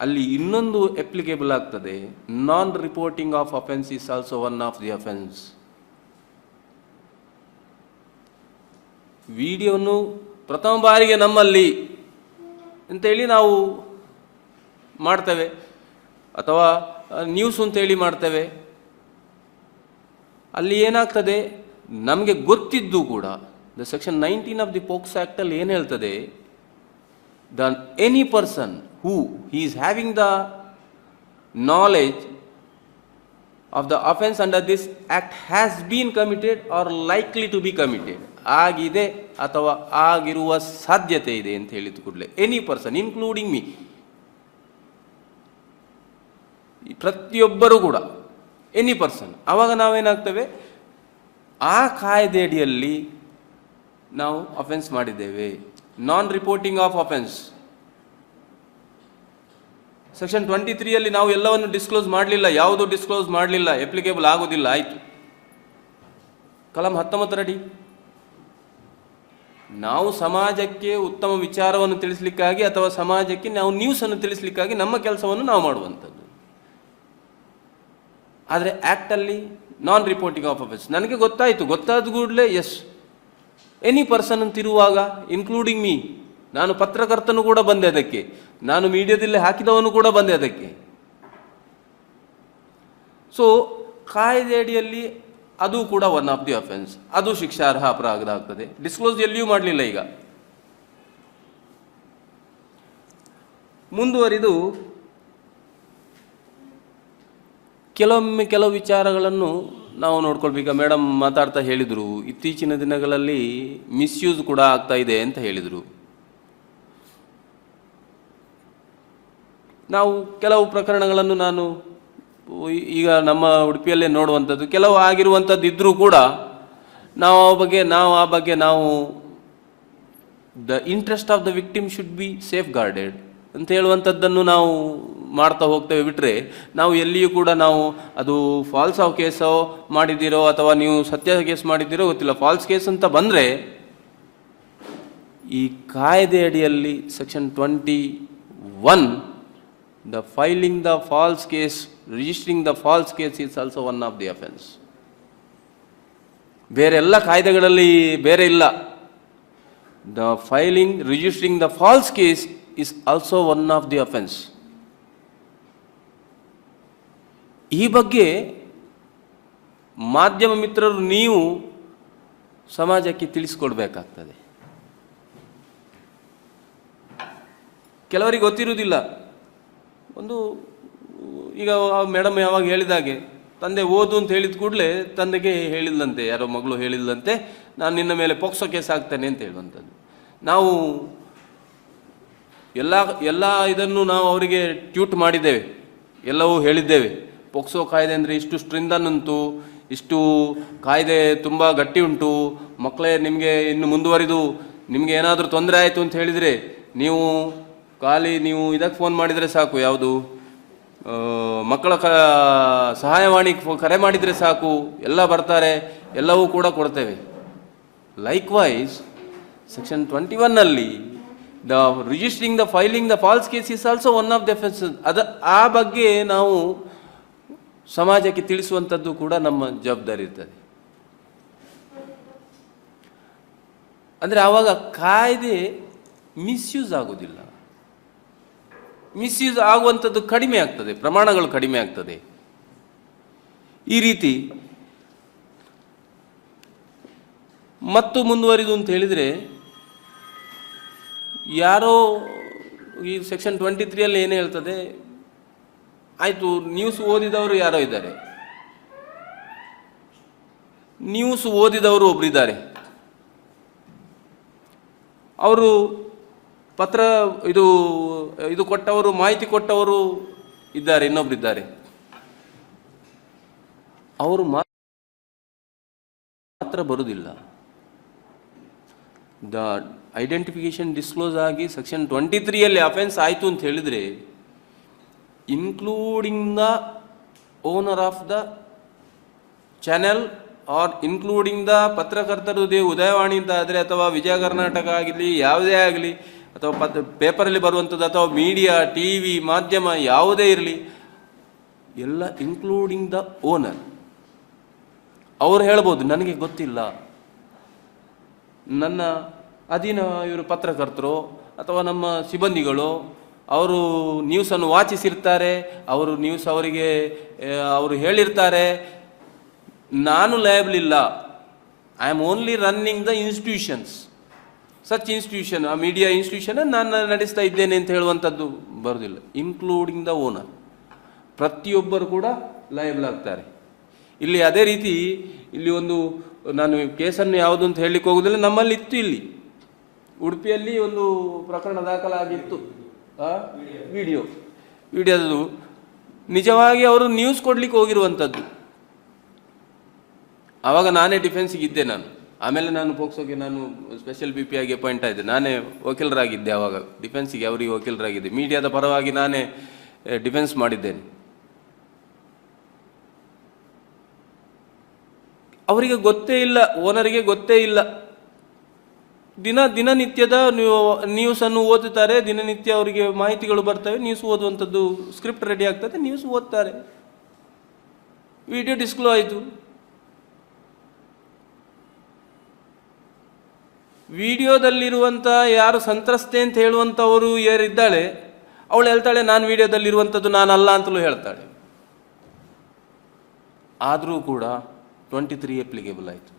ಅಲ್ಲಿ ಇನ್ನೊಂದು ಅಪ್ಲಿಕೇಬಲ್ ಆಗ್ತದೆ, non reporting of offence is also one of the offence. ವಿಡಿಯೋನು ಪ್ರಥಮ ಬಾರಿಗೆ ನಮ್ಮಲ್ಲಿ ಅಂತೇಳಿ ನಾವು ಮಾಡ್ತೇವೆ, ಅಥವಾ ನ್ಯೂಸ್ ಅಂತೇಳಿ ಮಾಡ್ತೇವೆ. ಅಲ್ಲಿ ಏನಾಗ್ತದೆ, ನಮಗೆ ಗೊತ್ತಿದ್ದು ಕೂಡ the section 19 of the POCSO ಆ್ಯಕ್ಟಲ್ಲಿ ಏನು ಹೇಳ್ತದೆ, the any person who he is having the knowledge of the offence under this act has been committed or likely to be committed, ಆಗಿದೆ ಅಥವಾ ಆಗಿರುವ ಸಾಧ್ಯತೆ ಇದೆ ಅಂತ ಹೇಳಿದ ಕೂಡಲೇ ಎನಿ ಪರ್ಸನ್ ಇನ್ಕ್ಲೂಡಿಂಗ್ ಮೀ, ಪ್ರತಿಯೊಬ್ಬರೂ ಕೂಡ ಎನಿ ಪರ್ಸನ್. ಆವಾಗ ನಾವೇನಾಗ್ತೇವೆ, ಆ ಕಾಯ್ದೆ ಅಡಿಯಲ್ಲಿ ನಾವು ಅಫೆನ್ಸ್ ಮಾಡಿದ್ದೇವೆ. ನಾನ್ ರಿಪೋರ್ಟಿಂಗ್ ಆಫ್ ಅಫೆನ್ಸ್ ಸೆಕ್ಷನ್ 23 ನಾವು ಎಲ್ಲವನ್ನು ಡಿಸ್ಕ್ಲೋಸ್ ಮಾಡಲಿಲ್ಲ, ಯಾವುದು ಡಿಸ್ಕ್ಲೋಸ್ ಮಾಡಲಿಲ್ಲ, ಅಪ್ಲಿಕೇಬಲ್ ಆಗೋದಿಲ್ಲ, ಆಯಿತು. ಕಲಂ 19 ಅಡಿ ನಾವು ಸಮಾಜಕ್ಕೆ ಉತ್ತಮ ವಿಚಾರವನ್ನು ತಿಳಿಸ್ಲಿಕ್ಕಾಗಿ ಅಥವಾ ಸಮಾಜಕ್ಕೆ ನಾವು ನ್ಯೂಸನ್ನು ತಿಳಿಸ್ಲಿಕ್ಕಾಗಿ ನಮ್ಮ ಕೆಲಸವನ್ನು ನಾವು ಮಾಡುವಂಥದ್ದು. ಆದರೆ ಆ್ಯಕ್ಟಲ್ಲಿ ನಾನ್ ರಿಪೋರ್ಟಿಂಗ್ ಆಫ್ ಅಫೆನ್ಸ್, ನನಗೆ ಗೊತ್ತಾಯಿತು, ಗೊತ್ತಾದ ಕೂಡಲೇ ಎಸ್ ಎನಿ ಪರ್ಸನ್ ಅಂತಿರುವಾಗ ಇನ್ಕ್ಲೂಡಿಂಗ್ ಮೀ, ನಾನು ಪತ್ರಕರ್ತನು ಕೂಡ ಬಂದೆ ಅದಕ್ಕೆ, ನಾನು ಮೀಡಿಯಾದಲ್ಲಿ ಹಾಕಿದವನು ಕೂಡ ಬಂದೆ ಅದಕ್ಕೆ. ಸೊ ಕಾಯ್ದೆ ಅಡಿಯಲ್ಲಿ ಅದು ಕೂಡ ಒನ್ ಆಫ್ ದಿ ಅಫೆನ್ಸ್, ಅದು ಶಿಕ್ಷಾರ್ಹ ಅಪರಾಧ ಆಗ್ತದೆ. ಡಿಸ್ಕ್ಲೋಸ್ ಎಲ್ಲಿಯೂ ಮಾಡಲಿಲ್ಲ. ಈಗ ಮುಂದುವರಿದು ಕೆಲವು ವಿಚಾರಗಳನ್ನು ನಾವು ನೋಡ್ಕೊಳ್ಬೇಕು. ಮೇಡಮ್ ಮಾತಾಡ್ತಾ ಹೇಳಿದರು, ಇತ್ತೀಚಿನ ದಿನಗಳಲ್ಲಿ ಮಿಸ್ಯೂಸ್ ಕೂಡ ಆಗ್ತಾ ಇದೆ ಅಂತ ಹೇಳಿದರು. ನಾವು ಕೆಲವು ಪ್ರಕರಣಗಳನ್ನು ನಾನು ಈಗ ನಮ್ಮ ಉಡುಪಿಯಲ್ಲೇ ನೋಡುವಂಥದ್ದು, ಕೆಲವು ಆಗಿರುವಂಥದ್ದು ಇದ್ದರೂ ಕೂಡ ನಾವು ಆ ಬಗ್ಗೆ ನಾವು the interest of the victim should be safe guarded ಅಂತ ಹೇಳುವಂಥದ್ದನ್ನು ನಾವು ಮಾಡ್ತಾ ಹೋಗ್ತೇವೆ. ಬಿಟ್ಟರೆ ನಾವು ಎಲ್ಲಿಯೂ ಕೂಡ ನಾವು ಅದು ಫಾಲ್ಸ್ ಆಫ್ ಕೇಸೋ ಮಾಡಿದ್ದೀರೋ ಅಥವಾ ನೀವು ಸತ್ಯ ಕೇಸ್ ಮಾಡಿದ್ದೀರೋ ಗೊತ್ತಿಲ್ಲ, ಫಾಲ್ಸ್ ಕೇಸ್ ಅಂತ ಬಂದರೆ ಈ ಕಾಯ್ದೆ ಅಡಿಯಲ್ಲಿ section 21 the filing the false case, registering the false case is also one of the offense. ಬೇರೆ ಎಲ್ಲ ಕಾಯ್ದೆಗಳಲ್ಲಿ ಬೇರೆ ಇಲ್ಲ. The filing, registering the false case is also one of the offense. ಈ ಬಗ್ಗೆ ಮಾಧ್ಯಮ ಮಿತ್ರರು ನೀವು ಸಮಾಜಕ್ಕೆ ತಿಳಿಸ್ಕೊಡ್ಬೇಕಾಗ್ತದೆ. ಕೆಲವರಿಗೆ ಗೊತ್ತಿರುವುದಿಲ್ಲ. ಒಂದು ಈಗ ಮೇಡಮ್ ಯಾವಾಗ ಹೇಳಿದಾಗೆ, ತಂದೆ ಓದು ಅಂತ ಹೇಳಿದ ಕೂಡಲೇ ತಂದೆಗೆ ಹೇಳಿಲ್ಲಂತೆ, ಯಾರೋ ಮಗಳು ಹೇಳಿಲ್ಲಂತೆ, ನಾನು ನಿನ್ನ ಮೇಲೆ ಪೋಕ್ಸೋ ಕೇಸ್ ಹಾಕ್ತೇನೆ ಅಂತ ಹೇಳುವಂಥದ್ದು. ನಾವು ಎಲ್ಲ ಇದನ್ನು ನಾವು ಅವರಿಗೆ ಟ್ಯೂಟ್ ಮಾಡಿದ್ದೇವೆ, ಎಲ್ಲವೂ ಹೇಳಿದ್ದೇವೆ. ಪೋಕ್ಸೋ ಕಾಯ್ದೆ ಅಂದರೆ ಇಷ್ಟು ಸ್ಟ್ರಿಂದನ್ ಉಂಟು, ಇಷ್ಟು ಕಾಯ್ದೆ ತುಂಬ ಗಟ್ಟಿ ಉಂಟು, ಮಕ್ಕಳೇ ನಿಮಗೆ ಇನ್ನು ಮುಂದುವರಿದು ನಿಮಗೆ ಏನಾದರೂ ತೊಂದರೆ ಆಯಿತು ಅಂತ ಹೇಳಿದರೆ ನೀವು ಇದಕ್ಕೆ ಫೋನ್ ಮಾಡಿದರೆ ಸಾಕು, ಯಾವುದು ಮಕ್ಕಳ ಸಹಾಯವಾಣಿ ಕರೆ ಮಾಡಿದರೆ ಸಾಕು, ಎಲ್ಲ ಬರ್ತಾರೆ, ಎಲ್ಲವೂ ಕೂಡ ಕೊಡ್ತೇವೆ. Likewise section 21 the registering the filing the foil case is also one of the offences. ಆ ಬಗ್ಗೆ ನಾವು ಸಮಾಜಕ್ಕೆ ತಿಳಿಸುವಂಥದ್ದು ಕೂಡ ನಮ್ಮ ಜವಾಬ್ದಾರಿ ಇರ್ತದೆ. ಅಂದರೆ ಆವಾಗ ಕಾಯ್ದೆ ಮಿಸ್ಯೂಸ್ ಆಗೋದಿಲ್ಲ, ಮಿಸ್ಯೂಸ್ ಆಗುವಂಥದ್ದು ಕಡಿಮೆ ಆಗ್ತದೆ, ಪ್ರಮಾಣಗಳು ಕಡಿಮೆ ಆಗ್ತದೆ. ಈ ರೀತಿ ಮತ್ತು ಮುಂದುವರಿದು ಅಂತ ಹೇಳಿದರೆ, ಯಾರೋ ಈ ಸೆಕ್ಷನ್ 23 ಏನು ಹೇಳ್ತದೆ, ಆಯಿತು ನ್ಯೂಸ್ ಓದಿದವರು ಯಾರೋ ಇದ್ದಾರೆ, ನ್ಯೂಸ್ ಓದಿದವರು ಒಬ್ಬರಿದ್ದಾರೆ, ಅವರು ಪತ್ರ ಇದು ಕೊಟ್ಟವರು, ಮಾಹಿತಿ ಕೊಟ್ಟವರು ಇದ್ದಾರೆ, ಇನ್ನೊಬ್ಬರಿದ್ದಾರೆ. ಅವರು ಮಾತ್ರ ಬರುವುದಿಲ್ಲ. ದ ಐಡೆಂಟಿಫಿಕೇಶನ್ ಡಿಸ್ಕ್ಲೋಸ್ ಆಗಿ ಸೆಕ್ಷನ್ 23ಯಲ್ಲಿ ಅಫೆನ್ಸ್ ಆಯಿತು ಅಂತ ಹೇಳಿದರೆ, including the owner of the channel or including the ಪತ್ರಕರ್ತರು, ಉದಯವಾಣಿ ಅಂತ ಆದರೆ ಅಥವಾ ವಿಜಯ ಕರ್ನಾಟಕ ಆಗಲಿ, ಯಾವುದೇ ಆಗಲಿ, ಅಥವಾ ಪೇಪರಲ್ಲಿ ಬರುವಂಥದ್ದು, ಅಥವಾ ಮೀಡಿಯಾ, ಟಿ ವಿ ಮಾಧ್ಯಮ ಯಾವುದೇ ಇರಲಿ, ಎಲ್ಲ ಇನ್ಕ್ಲೂಡಿಂಗ್ ದ ಓನರ್. ಅವರು ಹೇಳ್ಬೋದು, ನನಗೆ ಗೊತ್ತಿಲ್ಲ, ನನ್ನ ಅಧೀನ ಇವರು ಪತ್ರಕರ್ತರು ಅಥವಾ ನಮ್ಮ ಸಿಬ್ಬಂದಿಗಳು ಅವರು ನ್ಯೂಸನ್ನು ವಾಚಿಸಿರ್ತಾರೆ, ಅವರು ನ್ಯೂಸ್ ಅವರಿಗೆ ಅವರು ಹೇಳಿರ್ತಾರೆ, ನಾನು ಲಯಬಲ್ ಇಲ್ಲ, I am only running the institutions, such institution, ಆ ಮೀಡಿಯಾ ಇನ್ಸ್ಟಿಟ್ಯೂಷನ್ ನಾನು ನಡೆಸ್ತಾ ಇದ್ದೇನೆ ಅಂತ ಹೇಳುವಂಥದ್ದು ಬರೋದಿಲ್ಲ. ಇನ್ಕ್ಲೂಡಿಂಗ್ ದ ಓನರ್, ಪ್ರತಿಯೊಬ್ಬರು ಕೂಡ ಲಯಬಲ್ ಆಗ್ತಾರೆ. ಇಲ್ಲಿ ಅದೇ ರೀತಿ ಇಲ್ಲಿ ಒಂದು ನಾನು ಕೇಸನ್ನು ಯಾವುದು ಅಂತ ಹೇಳಲಿಕ್ಕೆ ಹೋಗೋದಿಲ್ಲ, ನಮ್ಮಲ್ಲಿ ಇತ್ತು, ಇಲ್ಲಿ ಉಡುಪಿಯಲ್ಲಿ ಒಂದು ಪ್ರಕರಣ ದಾಖಲಾಗಿತ್ತು. ವಿಡಿಯೋದು ನಿಜವಾಗಿ ಅವರು ನ್ಯೂಸ್ ಕೊಡ್ಲಿಕ್ಕೆ ಹೋಗಿರುವಂಥದ್ದು. ಆವಾಗ ನಾನೇ ಡಿಫೆನ್ಸಿಗೆ ಇದ್ದೆ. ಆಮೇಲೆ ನಾನು ಪೋಕ್ಸೋಗೆ ನಾನು ಸ್ಪೆಷಲ್ BP ಆಗಿ ಅಪಾಯಿಂಟ್ ಆಯಿದ್ದೆ. ನಾನೇ ವಕೀಲರಾಗಿದ್ದೆ ಆವಾಗ, ಡಿಫೆನ್ಸಿಗೆ ಅವರಿಗೆ ವಕೀಲರಾಗಿದ್ದೆ. ಮೀಡಿಯಾದ ಪರವಾಗಿ ನಾನೇ ಡಿಫೆನ್ಸ್ ಮಾಡಿದ್ದೇನೆ. ಅವರಿಗೆ ಗೊತ್ತೇ ಇಲ್ಲ, ಓನರಿಗೆ ಗೊತ್ತೇ ಇಲ್ಲ. ದಿನನಿತ್ಯದ ನ್ಯೂಸನ್ನು ಓದುತ್ತಾರೆ, ದಿನನಿತ್ಯ ಅವರಿಗೆ ಮಾಹಿತಿಗಳು ಬರ್ತವೆ, ನ್ಯೂಸ್ ಓದುವಂಥದ್ದು ಸ್ಕ್ರಿಪ್ಟ್ ರೆಡಿ ಆಗ್ತದೆ, ನ್ಯೂಸ್ ಓದ್ತಾರೆ. ವಿಡಿಯೋ ಡಿಸ್ಕ್ಲೋ ಆಯಿತು. ವಿಡಿಯೋದಲ್ಲಿರುವಂಥ ಯಾರು ಸಂತ್ರಸ್ತೆ ಅಂತ ಹೇಳುವಂಥವರು ಯಾರಿದ್ದಾಳೆ, ಅವಳು ಹೇಳ್ತಾಳೆ ನಾನು ವಿಡಿಯೋದಲ್ಲಿರುವಂಥದ್ದು ನಾನಲ್ಲ ಅಂತಲೂ ಹೇಳ್ತಾಳೆ. ಆದರೂ ಕೂಡ 23 ಅಪ್ಲಿಕೇಬಲ್ ಆಯಿತು.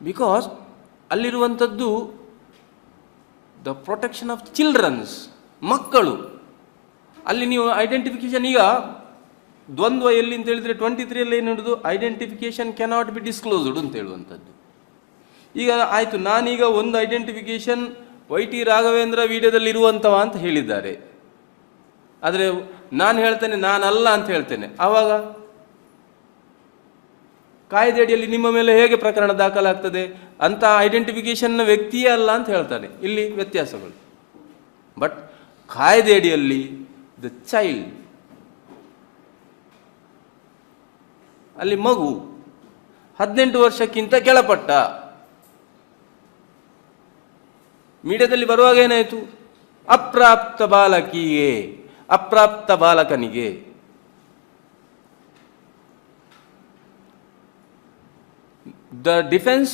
ಬಿಕಾಸ್ ಅಲ್ಲಿರುವಂಥದ್ದು ದ ಪ್ರೊಟೆಕ್ಷನ್ ಆಫ್ ಚಿಲ್ಡ್ರನ್ಸ್, ಮಕ್ಕಳು. ಅಲ್ಲಿ ನೀವು ಐಡೆಂಟಿಫಿಕೇಶನ್, ಈಗ ದ್ವಂದ್ವ ಎಲ್ಲಿ ಅಂತ ಹೇಳಿದರೆ 23ಯಲ್ಲಿ ಏನು ಹಿಡಿದು ಐಡೆಂಟಿಫಿಕೇಶನ್ ಕ್ಯಾನಾಟ್ ಬಿ ಡಿಸ್ಕ್ಲೋಸ್ಡ್ ಅಂತ ಹೇಳುವಂಥದ್ದು. ಈಗ ಆಯಿತು, ನಾನೀಗ ಒಂದು ಐಡೆಂಟಿಫಿಕೇಶನ್ YT ರಾಘವೇಂದ್ರ ವಿಡಿಯೋದಲ್ಲಿ ಇರುವಂಥವ ಅಂತ ಹೇಳಿದ್ದಾರೆ, ಆದರೆ ನಾನು ಹೇಳ್ತೇನೆ ನಾನಲ್ಲ ಅಂತ ಹೇಳ್ತೇನೆ. ಆವಾಗ ಕಾಯ್ದೆಯಡಿಯಲ್ಲಿ ನಿಮ್ಮ ಮೇಲೆ ಹೇಗೆ ಪ್ರಕರಣ ದಾಖಲಾಗ್ತದೆ? ಅಂತ ಐಡೆಂಟಿಫಿಕೇಶನ್ನ ವ್ಯಕ್ತಿಯೇ ಅಲ್ಲ ಅಂತ ಹೇಳ್ತಾನೆ. ಇಲ್ಲಿ ವ್ಯತ್ಯಾಸಗಳು. ಬಟ್ ಕಾಯ್ದೆಯಡಿಯಲ್ಲಿ ದ ಚೈಲ್ಡ್, ಅಲ್ಲಿ ಮಗು 18 ವರ್ಷಕ್ಕಿಂತ ಕೆಳಪಟ್ಟ. ಮೀಡಿಯಾದಲ್ಲಿ ಬರುವಾಗ ಏನಾಯಿತು? ಅಪ್ರಾಪ್ತ ಬಾಲಕಿಗೆ, ಅಪ್ರಾಪ್ತ ಬಾಲಕನಿಗೆ. ದ ಡಿಫೆನ್ಸ್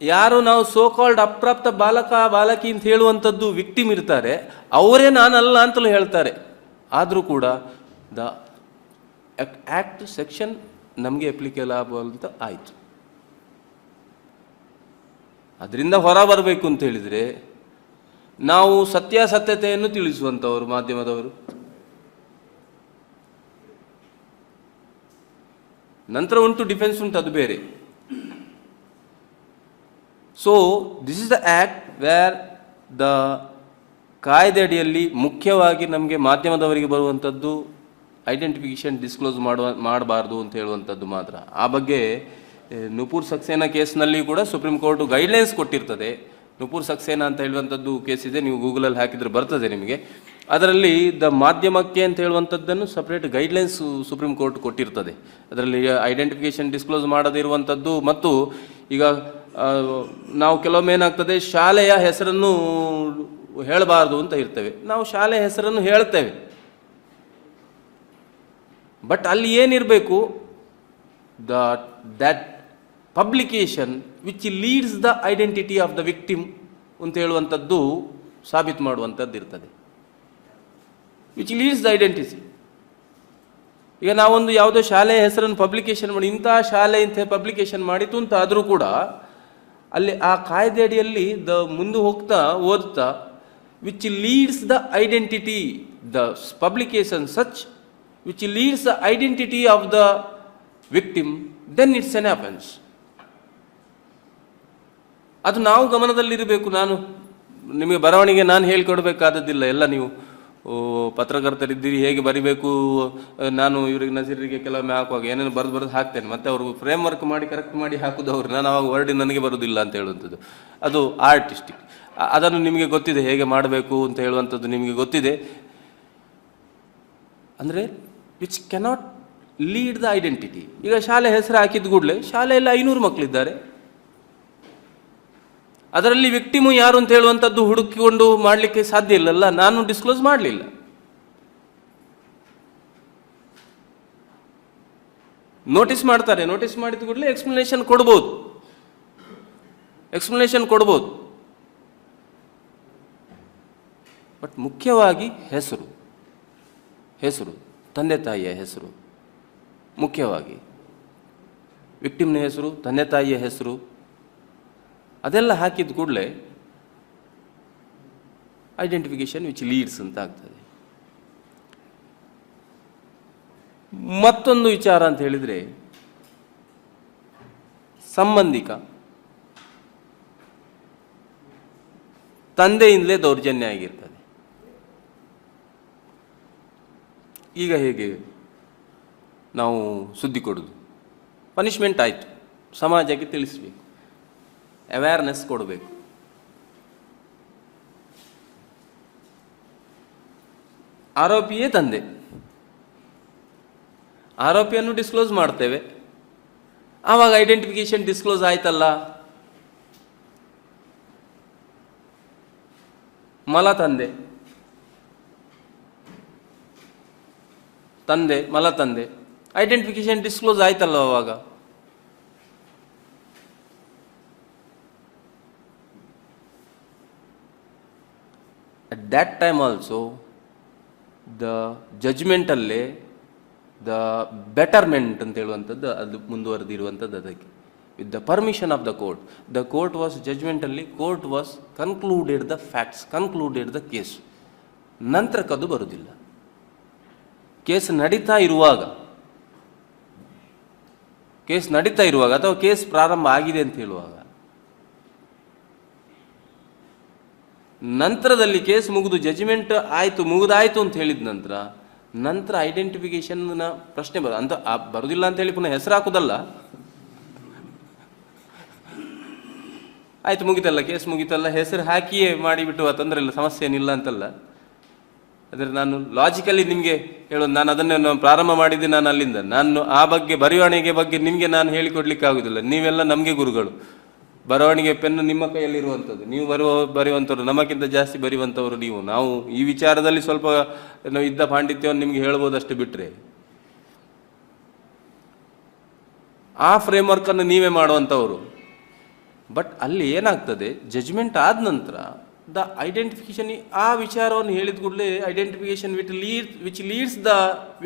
ಯಾರು ನಾವು ಸೋ ಕಾಲ್ಡ್ ಅಪ್ರಾಪ್ತ ಬಾಲಕ ಬಾಲಕಿ ಅಂತ ಹೇಳುವಂಥದ್ದು ವಿಕ್ಟಿಮ್ ಇರ್ತಾರೆ, ಅವರೇ ನಾನಲ್ಲ ಅಂತಲೂ ಹೇಳ್ತಾರೆ. ಆದರೂ ಕೂಡ ದ ಆ್ಯಕ್ಟ್ ಸೆಕ್ಷನ್ ನಮಗೆ ಅಪ್ಲಿಕೇಬಲ್ ಆಗುವಂತ ಆಯಿತು. ಅದರಿಂದ ಹೊರ ಬರಬೇಕು ಅಂತ ಹೇಳಿದರೆ ನಾವು ಸತ್ಯಾಸತ್ಯತೆಯನ್ನು ತಿಳಿಸುವಂಥವರು ಮಾಧ್ಯಮದವರು. ನಂತರ ಉಂಟು ಡಿಫೆನ್ಸ್ ಉಂಟು, ಅದು ಬೇರೆ. So this is the act where the ಕಾಯ್ದೆ ಅಡಿಯಲ್ಲಿ ಮುಖ್ಯವಾಗಿ ನಮಗೆ ಮಾಧ್ಯಮದವರಿಗೆ ಬರುವಂಥದ್ದು ಐಡೆಂಟಿಫಿಕೇಶನ್ ಡಿಸ್ಕ್ಲೋಸ್ ಮಾಡಬಾರ್ದು ಅಂತ ಹೇಳುವಂಥದ್ದು ಮಾತ್ರ. ಆ ಬಗ್ಗೆ ನುಪುರ್ ಸಕ್ಸೇನಾ ಕೇಸ್ನಲ್ಲಿ ಕೂಡ ಸುಪ್ರೀಂ ಕೋರ್ಟ್ ಗೈಡ್ಲೈನ್ಸ್ ಕೊಟ್ಟಿರ್ತದೆ. ನುಪುರ್ ಸಕ್ಸೇನಾ ಅಂತ ಹೇಳುವಂಥದ್ದು ಕೇಸ್ ಇದೆ, ನೀವು ಗೂಗಲಲ್ಲಿ ಹಾಕಿದರೆ ಬರ್ತದೆ ನಿಮಗೆ. ಅದರಲ್ಲಿ ದ ಮಾಧ್ಯಮಕ್ಕೆ ಅಂತ ಹೇಳುವಂಥದ್ದನ್ನು ಸಪ್ರೇಟ್ ಗೈಡ್ಲೈನ್ಸ್ ಸುಪ್ರೀಂ ಕೋರ್ಟ್ ಕೊಟ್ಟಿರ್ತದೆ. ಅದರಲ್ಲಿ ಐಡೆಂಟಿಫಿಕೇಶನ್ ಡಿಸ್ಕ್ಲೋಸ್ ಮಾಡದೇ ಇರುವಂಥದ್ದು, ಮತ್ತು ಈಗ ನಾವು ಕೆಲವೊಮ್ಮೆ ಏನಾಗ್ತದೆ, ಶಾಲೆಯ ಹೆಸರನ್ನು ಹೇಳಬಾರ್ದು ಅಂತ ಇರ್ತೇವೆ. ನಾವು ಶಾಲೆಯ ಹೆಸರನ್ನು ಹೇಳ್ತೇವೆ, ಬಟ್ ಅಲ್ಲಿ ಏನಿರಬೇಕು, that publication which leads the identity of the victim ಅಂತ ಹೇಳುವಂಥದ್ದು ಸಾಬೀತು ಮಾಡುವಂಥದ್ದು ಇರ್ತದೆ. Which leads the identity. ಈಗ ನಾವೊಂದು ಯಾವುದೋ ಶಾಲೆಯ ಹೆಸರನ್ನು ಪಬ್ಲಿಕೇಶನ್ ಮಾಡಿ, ಇಂತಹ ಶಾಲೆ ಇಂಥ ಪಬ್ಲಿಕೇಶನ್ ಮಾಡಿತು ಅಂತ ಆದರೂ ಕೂಡ ಅಲ್ಲಿ ಆ ಕಾಯ್ದೆ ಅಡಿಯಲ್ಲಿ ಮುಂದೆ ಹೋಗ್ತಾ ಓದ್ತಾ which leads the identity, the publication such which leads the identity of the victim, then it's an offense. ಅದು ನಾವು ಗಮನದಲ್ಲಿರಬೇಕು. ನಾನು ನಿಮಗೆ ಬರವಣಿಗೆ ನಾನು ಹೇಳಿಕೊಡ್ಬೇಕಾದದ್ದಿಲ್ಲ, ಎಲ್ಲ ನೀವು ಪತ್ರಕರ್ತರಿದ್ದೀರಿ, ಹೇಗೆ ಬರಿಬೇಕು. ನಾನು ಇವರಿಗೆ ನಸೀರಿಗೆ ಕೆಲವೊಮ್ಮೆ ಹಾಕುವಾಗ ಏನೇನು ಬರೆದು ಹಾಕ್ತೇನೆ, ಮತ್ತೆ ಅವರು ಫ್ರೇಮ್ ವರ್ಕ್ ಮಾಡಿ ಕರೆಕ್ಟ್ ಮಾಡಿ ಹಾಕುದವ್ರು, ನಾನು ಅವಾಗ ವರ್ಡ್ ನನಗೆ ಬರೋದಿಲ್ಲ ಅಂತ ಹೇಳುವಂಥದ್ದು. ಅದು ಆರ್ಟಿಸ್ಟಿಕ್. ಅದನ್ನು ನಿಮಗೆ ಗೊತ್ತಿದೆ, ಹೇಗೆ ಮಾಡಬೇಕು ಅಂತ ಹೇಳುವಂಥದ್ದು ನಿಮಗೆ ಗೊತ್ತಿದೆ. ಅಂದರೆ which cannot lead the identity. ಈಗ ಶಾಲೆ ಹೆಸರು ಹಾಕಿದ ಕೂಡಲೇ ಶಾಲೆಯಲ್ಲಿ 500 ಮಕ್ಕಳಿದ್ದಾರೆ, ಅದರಲ್ಲಿ ವಿಕ್ಟಿಮು ಯಾರು ಅಂತ ಹೇಳುವಂಥದ್ದು ಹುಡುಕಿಕೊಂಡು ಮಾಡಲಿಕ್ಕೆ ಸಾಧ್ಯ ಇಲ್ಲಲ್ಲ. ನಾನು ಡಿಸ್ಕ್ಲೋಸ್ ಮಾಡಲಿಲ್ಲ. ನೋಟಿಸ್ ಮಾಡ್ತಾರೆ, ನೋಟಿಸ್ ಮಾಡಿದ ಕೂಡಲೇ ಎಕ್ಸ್ಪ್ಲನೇಷನ್ ಕೊಡ್ಬೋದು. ಬಟ್ ಮುಖ್ಯವಾಗಿ ಹೆಸರು ತಂದೆ ತಾಯಿಯ ಹೆಸರು, ಮುಖ್ಯವಾಗಿ ವಿಕ್ಟಿಮ್ನ ಹೆಸರು, ತಂದೆ ತಾಯಿಯ ಹೆಸರು, ಅದೆಲ್ಲ ಹಾಕಿದ ಕೂಡಲೇ ಐಡೆಂಟಿಫಿಕೇಶನ್ ವಿಚ್ ಲೀಡ್ಸ್ ಅಂತ ಆಗ್ತದೆ. ಮತ್ತೊಂದು ವಿಚಾರ ಅಂತ ಹೇಳಿದರೆ, ಸಂಬಂಧಿಕ ತಂದೆಯಿಂದಲೇ ದೌರ್ಜನ್ಯ ಆಗಿರ್ತದೆ. ಈಗ ಹೇಗೆ ನಾವು ಸುದ್ದಿ ಕೊಡೋದು? ಪನಿಷ್ಮೆಂಟ್ ಆಯಿತು, ಸಮಾಜಕ್ಕೆ ತಿಳಿಸ್ಬೇಕು, ಅವೇರ್ನೆಸ್ ಕೊಡಬೇಕು. ಆರೋಪಿಯೇ ತಂದೆ, ಆರೋಪಿಯನ್ನು ಡಿಸ್ಕ್ಲೋಸ್ ಮಾಡ್ತೇವೆ, ಆವಾಗ ಐಡೆಂಟಿಫಿಕೇಶನ್ ಡಿಸ್ಕ್ಲೋಸ್ ಆಯ್ತಲ್ಲ. ಮಲತಂದೆ ಐಡೆಂಟಿಫಿಕೇಶನ್ ಡಿಸ್ಕ್ಲೋಸ್ ಆಯ್ತಲ್ಲ ಅವಾಗ. At that time also, the judgmentallೇ ದ ಬೆಟರ್ಮೆಂಟ್ ಅಂತ ಹೇಳುವಂಥದ್ದು ಅದು ಮುಂದುವರೆದಿರುವಂಥದ್ದು. ಅದಕ್ಕೆ with the permission of the court was ಜಜ್ಮೆಂಟಲ್ಲಿ court was concluded the facts, concluded the case. ನಂತರಕ್ಕದು ಬರುವುದಿಲ್ಲ. ಕೇಸ್ ನಡೀತಾ ಇರುವಾಗ ಅಥವಾ ಕೇಸ್ ಪ್ರಾರಂಭ ಆಗಿದೆ ಅಂತ ಹೇಳುವಾಗ, ನಂತರದಲ್ಲಿ ಕೇಸ್ ಮುಗಿದು ಜಜ್ಮೆಂಟ್ ಆಯಿತು, ಮುಗಿದಾಯಿತು ಅಂತ ಹೇಳಿದ ನಂತರ ಐಡೆಂಟಿಫಿಕೇಶನ್ನ ಪ್ರಶ್ನೆ ಬರುವುದಿಲ್ಲ ಅಂತ ಹೇಳಿ ಪುನಃ ಹೆಸರು ಹಾಕುದಲ್ಲ. ಆಯ್ತು, ಮುಗಿತಲ್ಲ, ಕೇಸ್ ಮುಗಿತಲ್ಲ, ಹೆಸರು ಹಾಕಿಯೇ ಮಾಡಿಬಿಟ್ಟು ತೊಂದರೆ ಇಲ್ಲ, ಸಮಸ್ಯೆ ಏನಿಲ್ಲ ಅಂತಲ್ಲ. ಆದರೆ ನಾನು ಲಾಜಿಕಲಿ ನಿಮಗೆ ಹೇಳೋದು, ನಾನು ಅದನ್ನು ಪ್ರಾರಂಭ ಮಾಡಿದ್ದೆ, ನಾನು ಅಲ್ಲಿಂದ. ನಾನು ಆ ಬಗ್ಗೆ ಬರವಣಿಗೆ ಬಗ್ಗೆ ನಿಮಗೆ ನಾನು ಹೇಳಿಕೊಡ್ಲಿಕ್ಕೆ ಆಗುದಿಲ್ಲ. ನೀವೆಲ್ಲ ನಮಗೆ ಗುರುಗಳು. ಬರವಣಿಗೆ ಪೆನ್ನು ನಿಮ್ಮ ಕೈಯಲ್ಲಿರುವಂಥದ್ದು, ನೀವು ಬರೆಯುವಂಥವ್ರು, ನಮಗಿಂತ ಜಾಸ್ತಿ ಬರೆಯುವಂಥವ್ರು ನೀವು. ನಾವು ಈ ವಿಚಾರದಲ್ಲಿ ಸ್ವಲ್ಪ ನಾವು ಇದ್ದ ಪಾಂಡಿತ್ಯವನ್ನು ನಿಮಗೆ ಹೇಳ್ಬೋದಷ್ಟು ಬಿಟ್ಟರೆ, ಆ ಫ್ರೇಮ್ವರ್ಕನ್ನು ನೀವೇ ಮಾಡುವಂಥವ್ರು. ಬಟ್ ಅಲ್ಲಿ ಏನಾಗ್ತದೆ, ಜಜ್ಮೆಂಟ್ ಆದ ನಂತರ ದ ಐಡೆಂಟಿಫಿಕೇಶನ್, ಆ ವಿಚಾರವನ್ನು ಹೇಳಿದ ಕೂಡಲೇ identification which leads the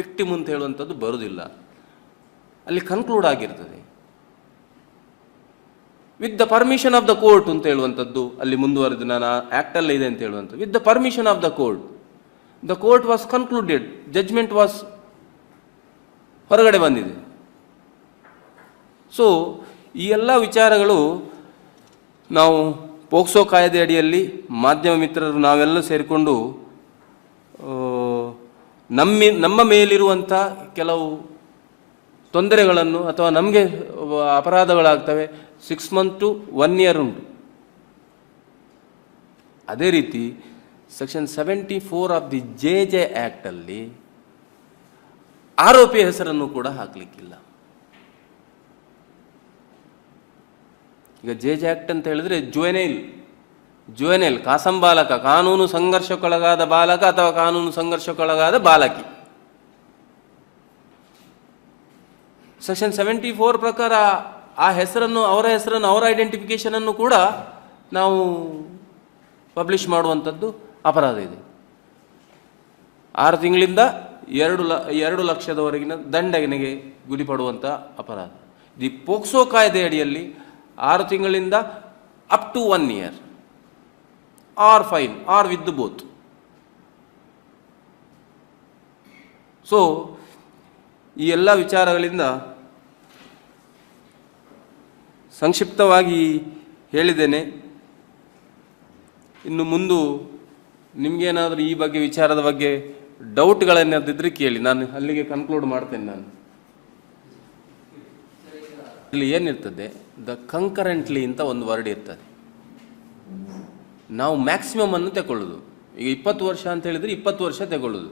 victim ಅಂತ ಹೇಳುವಂಥದ್ದು ಬರುವುದಿಲ್ಲ. ಅಲ್ಲಿ ಕನ್ಕ್ಲೂಡ್ ಆಗಿರ್ತದೆ. With the permission of the court ಅಂತ ಹೇಳುವಂಥದ್ದು ಅಲ್ಲಿ ಮುಂದುವರೆದು, ನಾನು ಆ್ಯಕ್ಟಲ್ಲೇ ಇದೆ ಅಂತ ಹೇಳುವಂಥದ್ದು. With the permission of the court was concluded, judgment was ಹೊರಗಡೆ ಬಂದಿದೆ. ಸೊ ಈ ಎಲ್ಲ ವಿಚಾರಗಳು ನಾವು ಪೋಕ್ಸೋ ಕಾಯ್ದೆ ಅಡಿಯಲ್ಲಿ ಮಾಧ್ಯಮ ಮಿತ್ರರು ನಾವೆಲ್ಲ ಸೇರಿಕೊಂಡು ನಮ್ಮ ಮೇಲಿರುವಂಥ ಕೆಲವು ತೊಂದರೆಗಳನ್ನು, ಅಥವಾ ನಮಗೆ ಅಪರಾಧಗಳಾಗ್ತವೆ, 6 months to 1 year ಉಂಟು. ಅದೇ ರೀತಿ ಸೆಕ್ಷನ್ 74 ಆಫ್ ದಿ JJ ಆ್ಯಕ್ಟಲ್ಲಿ ಆರೋಪಿಯ ಹೆಸರನ್ನು ಕೂಡ ಹಾಕಲಿಕ್ಕಿಲ್ಲ. ಈಗ JJ ಆ್ಯಕ್ಟ್ ಅಂತ ಹೇಳಿದ್ರೆ ಜುವೆನೈಲ್ ಕಾಸಂಬಾಲಕ, ಕಾನೂನು ಸಂಘರ್ಷಕ್ಕೊಳಗಾದ ಬಾಲಕ ಅಥವಾ ಕಾನೂನು ಸಂಘರ್ಷಕ್ಕೊಳಗಾದ ಬಾಲಕಿ. ಸೆಕ್ಷನ್ 74 ಪ್ರಕಾರ ಆ ಹೆಸರನ್ನು, ಅವರ ಐಡೆಂಟಿಫಿಕೇಶನನ್ನು ಕೂಡ ನಾವು ಪಬ್ಲಿಷ್ ಮಾಡುವಂಥದ್ದು ಅಪರಾಧ ಇದೆ. 6 ತಿಂಗಳಿಂದ 2 ಲಕ್ಷದವರೆಗಿನ ದಂಡನೆಗೆ ಗುರಿಪಡುವಂಥ ಅಪರಾಧ. ದಿ ಪೋಕ್ಸೋ ಕಾಯ್ದೆ ಅಡಿಯಲ್ಲಿ 6 ತಿಂಗಳಿಂದ up to 1 year or fine or with both. So ಈ ಎಲ್ಲ ವಿಚಾರಗಳಿಂದ ಸಂಕ್ಷಿಪ್ತವಾಗಿ ಹೇಳಿದ್ದೇನೆ. ಇನ್ನು ಮುಂದೆ ನಿಮಗೇನಾದರೂ ಈ ಬಗ್ಗೆ ವಿಚಾರದ ಬಗ್ಗೆ ಡೌಟ್ಗಳೇನಾದಿದ್ರೆ ಕೇಳಿ, ನಾನು ಅಲ್ಲಿಗೆ ಕನ್ಕ್ಲೂಡ್ ಮಾಡ್ತೇನೆ. ನಾನು ಇಲ್ಲಿ ಏನಿರ್ತದೆ, ದ ಕಂಕರೆಂಟ್ಲಿ ಅಂತ ಒಂದು ವರ್ಡ್ ಇರ್ತದೆ. ನಾವು ಮ್ಯಾಕ್ಸಿಮಮ್ ಅನ್ನು ತಗೊಳ್ಳೋದು. ಈಗ 20 ವರ್ಷ ಅಂತ ಹೇಳಿದರೆ 20 ವರ್ಷ ತಗೊಳ್ಳೋದು.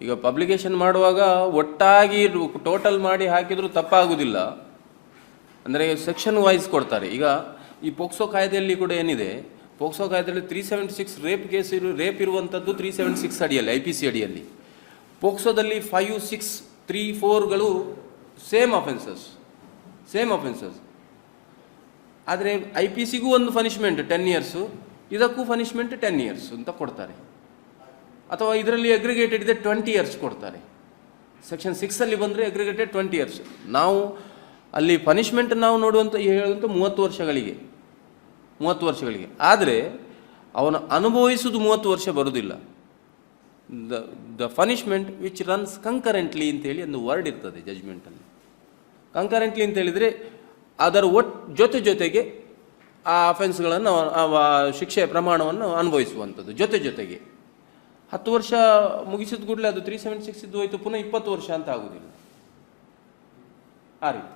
ಈಗ ಪಬ್ಲಿಕೇಶನ್ ಮಾಡುವಾಗ ಒಟ್ಟಾಗಿ ಟೋಟಲ್ ಮಾಡಿ ಹಾಕಿದರೂ ತಪ್ಪಾಗುವುದಿಲ್ಲ. ಅಂದರೆ ಸೆಕ್ಷನ್ ವೈಸ್ ಕೊಡ್ತಾರೆ. ಈಗ ಈ ಪೋಕ್ಸೋ ಕಾಯ್ದೆಯಲ್ಲಿ ಕೂಡ ಏನಿದೆ, ಪೋಕ್ಸೋ ಕಾಯ್ದೆಯಲ್ಲಿ 376 ರೇಪ್ ಕೇಸ್ ರೇಪ್ ಇರುವಂಥದ್ದು 376 ಅಡಿಯಲ್ಲಿ, IPC ಅಡಿಯಲ್ಲಿ. ಪೋಕ್ಸೋದಲ್ಲಿ 5, 6, 3, 4ಗಳು ಸೇಮ್ ಅಫೆನ್ಸಸ್. ಆದರೆ IPCಗೂ ಒಂದು ಪನಿಷ್ಮೆಂಟ್ 10 ಇಯರ್ಸು, ಇದಕ್ಕೂ ಪನಿಷ್ಮೆಂಟ್ 10 ಇಯರ್ಸ್ ಅಂತ ಕೊಡ್ತಾರೆ. ಅಥವಾ ಇದರಲ್ಲಿ ಅಗ್ರಿಗೇಟೆಡ್ ಇದೆ 20 ಇಯರ್ಸ್ ಕೊಡ್ತಾರೆ. ಸೆಕ್ಷನ್ 6ಅಲ್ಲಿ ಬಂದರೆ ಅಗ್ರಿಗೇಟೆಡ್ 20 ಇಯರ್ಸ್. ನಾವು ಅಲ್ಲಿ ಪನಿಷ್ಮೆಂಟ್ ನಾವು ಹೇಳುವಂಥ 30 ವರ್ಷಗಳಿಗೆ. ಆದರೆ ಅವನು ಅನುಭವಿಸುವುದು 30 ವರ್ಷ ಬರುವುದಿಲ್ಲ. ದ ಪನಿಷ್ಮೆಂಟ್ ವಿಚ್ ರನ್ಸ್ ಕಂಕರೆಂಟ್ಲಿ ಅಂತೇಳಿ ಒಂದು ವರ್ಡ್ ಇರ್ತದೆ ಜಜ್ಮೆಂಟಲ್ಲಿ. ಕಂಕರೆಂಟ್ಲಿ ಅಂತ ಹೇಳಿದರೆ ಅದರ ಜೊತೆಗೆ ಆ ಅಫೆನ್ಸ್ಗಳನ್ನು, ಶಿಕ್ಷೆಯ ಪ್ರಮಾಣವನ್ನು ಅನುಭವಿಸುವಂಥದ್ದು ಜೊತೆಗೆ. 10 ವರ್ಷ ಮುಗಿಸಿದ ಕೂಡಲೇ ಅದು 376 ಇದ್ದು ಹೋಯ್ತು, ಪುನಃ 20 ವರ್ಷ ಅಂತ ಆಗುವುದಿಲ್ಲ. ಆ ರೀತಿ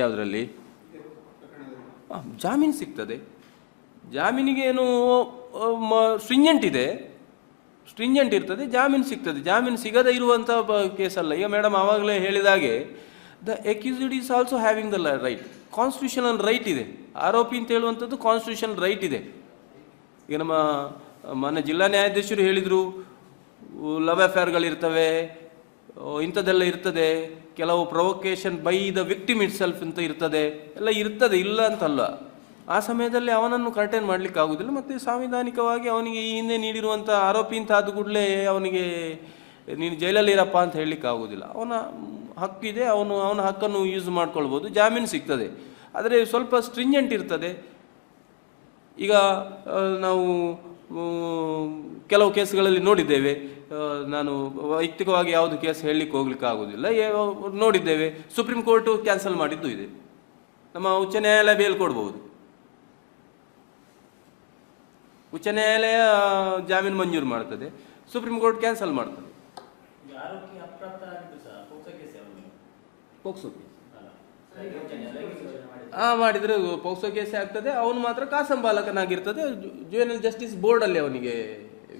ಯಾವುದರಲ್ಲಿ ಜಾಮೀನು ಸಿಗ್ತದೆ. ಜಾಮೀನಿಗೆ ಏನು ಸ್ಟ್ರಿಂಜೆಂಟ್ ಇರ್ತದೆ, ಜಾಮೀನು ಸಿಗ್ತದೆ. ಜಾಮೀನು ಸಿಗದೇ ಇರುವಂಥ ಕೇಸಲ್ಲ. ಈಗ ಮೇಡಮ್ ಆವಾಗಲೇ ಹೇಳಿದಾಗೆ the accused is also having the right, constitutional right ಇದೆ. ಆರೋಪಿ ಅಂತ ಹೇಳುವಂಥದ್ದು ಕಾನ್ಸ್ಟಿಟ್ಯೂಷನಲ್ ರೈಟ್ ಇದೆ. ಈಗ ನಮ್ಮ ಮೊನ್ನೆ ಜಿಲ್ಲಾ ನ್ಯಾಯಾಧೀಶರು ಹೇಳಿದರು, ಲವ್ ಅಫೇರ್ಗಳಿರ್ತವೆ, ಇಂಥದ್ದೆಲ್ಲ ಇರ್ತದೆ, ಕೆಲವು provocation by the victim it self ಅಂತ ಇರ್ತದೆ, ಎಲ್ಲ ಇರ್ತದೆ, ಇಲ್ಲ ಅಂತಲ್ಲ. ಆ ಸಮಯದಲ್ಲಿ ಅವನನ್ನು ಕರ್ಟೈನ್ ಮಾಡಲಿಕ್ಕೆ ಆಗುವುದಿಲ್ಲ. ಮತ್ತು ಸಾಂವಿಧಾನಿಕವಾಗಿ ಅವನಿಗೆ ಈ ಹಿಂದೆ ನೀಡಿರುವಂಥ ಆರೋಪಿ ಅಂತ ಆದ ಕೂಡಲೇ ಅವನಿಗೆ ನೀನು ಜೈಲಲ್ಲಿ ಇರಪ್ಪ ಅಂತ ಹೇಳಲಿಕ್ಕೆ ಆಗೋದಿಲ್ಲ. ಅವನ ಹಕ್ಕಿದೆ, ಅವನ ಹಕ್ಕನ್ನು ಯೂಸ್ ಮಾಡ್ಕೊಳ್ಬೋದು, ಜಾಮೀನು ಸಿಗ್ತದೆ. ಆದರೆ ಸ್ವಲ್ಪ ಸ್ಟ್ರಿಂಜೆಂಟ್ ಇರ್ತದೆ. ಈಗ ನಾವು ಕೆಲವು ಕೇಸ್ಗಳಲ್ಲಿ ನೋಡಿದ್ದೇವೆ, ನಾನು ವೈಯಕ್ತಿಕವಾಗಿ ಯಾವುದು ಕೇಸ್ ಹೇಳಲಿಕ್ಕೆ ಹೋಗ್ಲಿಕ್ಕೆ ಆಗೋದಿಲ್ಲ, ನೋಡಿದ್ದೇವೆ. ಸುಪ್ರೀಂ ಕೋರ್ಟು ಕ್ಯಾನ್ಸಲ್ ಮಾಡಿದ್ದು ಇದೆ. ನಮ್ಮ ಉಚ್ಚ ನ್ಯಾಯಾಲಯ ಬೇಲ್ ಕೊಡ್ಬೋದು, ಉಚ್ಚ ನ್ಯಾಯಾಲಯ ಜಾಮೀನು ಮಂಜೂರು ಮಾಡ್ತದೆ, ಸುಪ್ರೀಂ ಕೋರ್ಟ್ ಕ್ಯಾನ್ಸಲ್ ಮಾಡ್ತದೆ. ಪೋಕ್ಸೋ ಕೇಸ್ ಮಾಡಿದರೆ ಪೋಕ್ಸೋ ಕೇಸೇ ಆಗ್ತದೆ. ಅವನು ಮಾತ್ರ ಕಾಸಂಬಾಲಕನಾಗಿರ್ತದೆ. ಜುವೆನಲ್ ಜಸ್ಟಿಸ್ ಬೋರ್ಡಲ್ಲಿ ಅವನಿಗೆ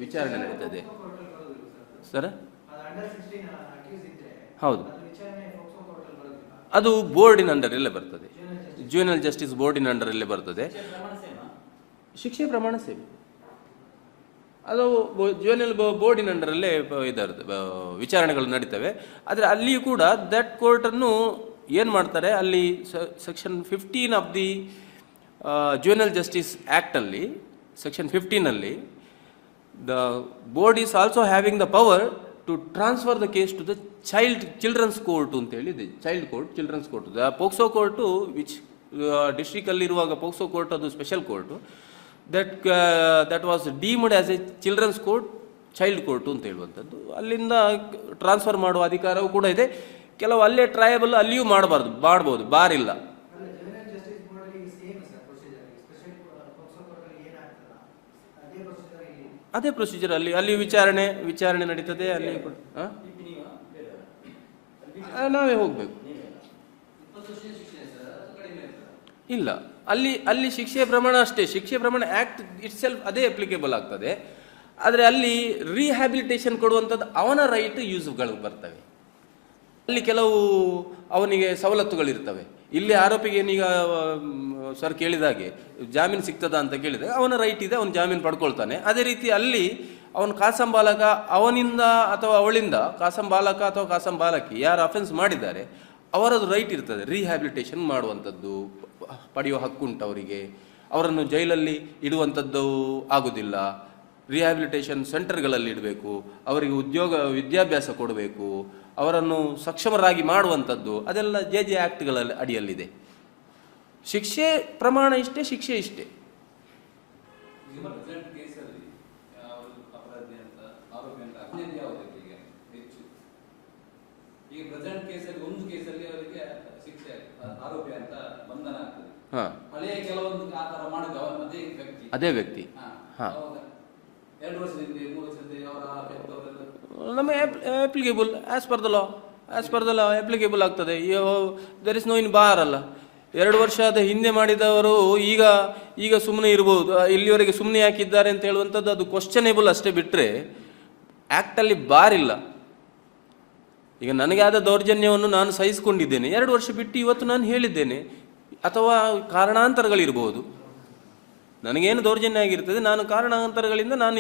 ವಿಚಾರಣೆ ನಡೀತದೆ. ಸರ್ ಹೌದು, ಅದು ಬೋರ್ಡಿನ ಅಂಡರಲ್ಲೇ ಬರ್ತದೆ. ಜುವೆನಲ್ ಜಸ್ಟಿಸ್ ಬೋರ್ಡಿನ ಅಂಡರಲ್ಲೇ ಬರ್ತದೆ. ಶಿಕ್ಷೆ ಪ್ರಮಾಣ ಸೇಮ್, ಅದು ಜುವೆನಲ್ ಬೋರ್ಡಿನ ಅಂಡರಲ್ಲೇ ವಿಚಾರಣೆಗಳು ನಡೀತವೆ. ಆದರೆ ಅಲ್ಲಿಯೂ ಕೂಡ ದಟ್ ಕೋರ್ಟನ್ನು ಏನು ಮಾಡ್ತಾರೆ, ಅಲ್ಲಿ section 15 of the juvenile justice ಆ್ಯಕ್ಟಲ್ಲಿ, ಸೆಕ್ಷನ್ 15ಅಲ್ಲಿ the board is also having the power to transfer the case to the children's court ಅಂತ ಹೇಳಿದೆ. Child court, children's court. The POCSO court which ಡಿಸ್ಟ್ರಿಕ್ಟಲ್ಲಿರುವಾಗ ಪೋಕ್ಸೋ ಕೋರ್ಟ್ ಅದು special court. That was deemed as a children's court, child court ಅಂತ ಹೇಳುವಂಥದ್ದು. ಅಲ್ಲಿಂದ transfer ಮಾಡುವ ಅಧಿಕಾರವೂ ಕೂಡ ಇದೆ. ಕೆಲವು ಅಲ್ಲೇ ಟ್ರಯಬಲ್ ಅಲ್ಲಿಯೂ ಮಾಡ್ಬೋದು, ಬಾರಿಲ್ಲ. ಅದೇ ಪ್ರೊಸೀಜರ್ ಅಲ್ಲಿ ವಿಚಾರಣೆ ನಡೀತದೆ. ಅಲ್ಲಿ ನಾವೇ ಹೋಗ್ಬೇಕು. ಇಲ್ಲ, ಅಲ್ಲಿ ಶಿಕ್ಷೆಯ ಪ್ರಮಾಣ ಅಷ್ಟೇ. ಶಿಕ್ಷೆಯ ಪ್ರಮಾಣ ಆಕ್ಟ್ ಇಟ್ ಸೆಲ್ಫ್ ಅದೇ ಅಪ್ಲಿಕೇಬಲ್ ಆಗ್ತದೆ. ಆದರೆ ಅಲ್ಲಿ ರಿಹ್ಯಾಬಿಲಿಟೇಷನ್ ಕೊಡುವಂಥದ್ದು ಅವನ ರೈಟ್ ಯೂಸ್ಗಳು ಬರ್ತವೆ. ಅಲ್ಲಿ ಕೆಲವು ಅವನಿಗೆ ಸವಲತ್ತುಗಳಿರ್ತವೆ. ಇಲ್ಲಿ ಆರೋಪಿಗೆ ಏನೀಗ ಸರ್ ಕೇಳಿದಾಗೆ ಜಾಮೀನು ಸಿಗ್ತದ ಅಂತ ಕೇಳಿದಾಗ ಅವನ ರೈಟ್ ಇದೆ, ಅವನು ಜಾಮೀನು ಪಡ್ಕೊಳ್ತಾನೆ. ಅದೇ ರೀತಿ ಅಲ್ಲಿ ಅವನು ಕಾಸಂಬಾಲಕ, ಅವನಿಂದ ಅಥವಾ ಅವಳಿಂದ ಕಾಸಂಬಾಲಕ ಅಥವಾ ಕಾಸಂಬಾಲಕಿ ಯಾರು ಅಫೆನ್ಸ್ ಮಾಡಿದ್ದಾರೆ ಅವರದ್ದು ರೈಟ್ ಇರ್ತದೆ. ರಿಹ್ಯಾಬಿಲಿಟೇಷನ್ ಮಾಡುವಂಥದ್ದು ಪಡೆಯುವ ಹಕ್ಕುಂಟು ಅವರಿಗೆ. ಅವರನ್ನು ಜೈಲಲ್ಲಿ ಇಡುವಂಥದ್ದು ಆಗೋದಿಲ್ಲ. ರಿಹ್ಯಾಬಿಲಿಟೇಷನ್ ಸೆಂಟರ್ಗಳಲ್ಲಿ ಇಡಬೇಕು, ಅವರಿಗೆ ವಿದ್ಯಾಭ್ಯಾಸ ಕೊಡಬೇಕು, ಅವರನ್ನು ಸಕ್ಷಮರಾಗಿ ಮಾಡುವಂಥದ್ದು, ಅದೆಲ್ಲ ಜೆ ಆ್ಯಕ್ಟ್ಗಳಲ್ಲಿ ಅಡಿಯಲ್ಲಿದೆ. ಶಿಕ್ಷೆ ಪ್ರಮಾಣ ಇಷ್ಟೇ, ಶಿಕ್ಷೆ ಇಷ್ಟೇ. ಹಾಂ, ಹಳೆಯ ಕೆಲವೊಂದು ಆ ಥರ ಮಾಡಿದ ಅದೇ ವ್ಯಕ್ತಿ. ಅದೇ ವ್ಯಕ್ತಿ. ಹಾಂ, 2 ವರ್ಷದಿಂದ 3 ವರ್ಷದಿಂದ ಅವರ ನಮ್ಮ applicable as per the law, as per the law applicable ಆಗ್ತದೆ. There is no in bar ಅಲ್ಲ. 2 ವರ್ಷದ ಹಿಂದೆ ಮಾಡಿದವರು ಈಗ ಸುಮ್ಮನೆ ಇರ್ಬೋದು, ಇಲ್ಲಿವರೆಗೆ ಸುಮ್ಮನೆ ಯಾಕಿದ್ದಾರೆ ಅಂತ ಹೇಳುವಂಥದ್ದು ಅದು ಕ್ವಶ್ಚನೇಬಲ್ ಅಷ್ಟೇ, ಬಿಟ್ಟರೆ ಆ್ಯಕ್ಟಲ್ಲಿ ಬಾರ್ ಇಲ್ಲ. ಈಗ ನನಗೆ ಆದ ದೌರ್ಜನ್ಯವನ್ನು ನಾನು ಸಹಿಸಿಕೊಂಡಿದ್ದೇನೆ, 2 ವರ್ಷ ಬಿಟ್ಟು ಇವತ್ತು ನಾನು ಹೇಳಿದ್ದೇನೆ. ಅಥವಾ ಕಾರಣಾಂತರಗಳಿರ್ಬೋದು, ನನಗೇನು ದೌರ್ಜನ್ಯ ಆಗಿರ್ತದೆ, ನಾನು ಕಾರಣಾಂತರಗಳಿಂದ ನಾನು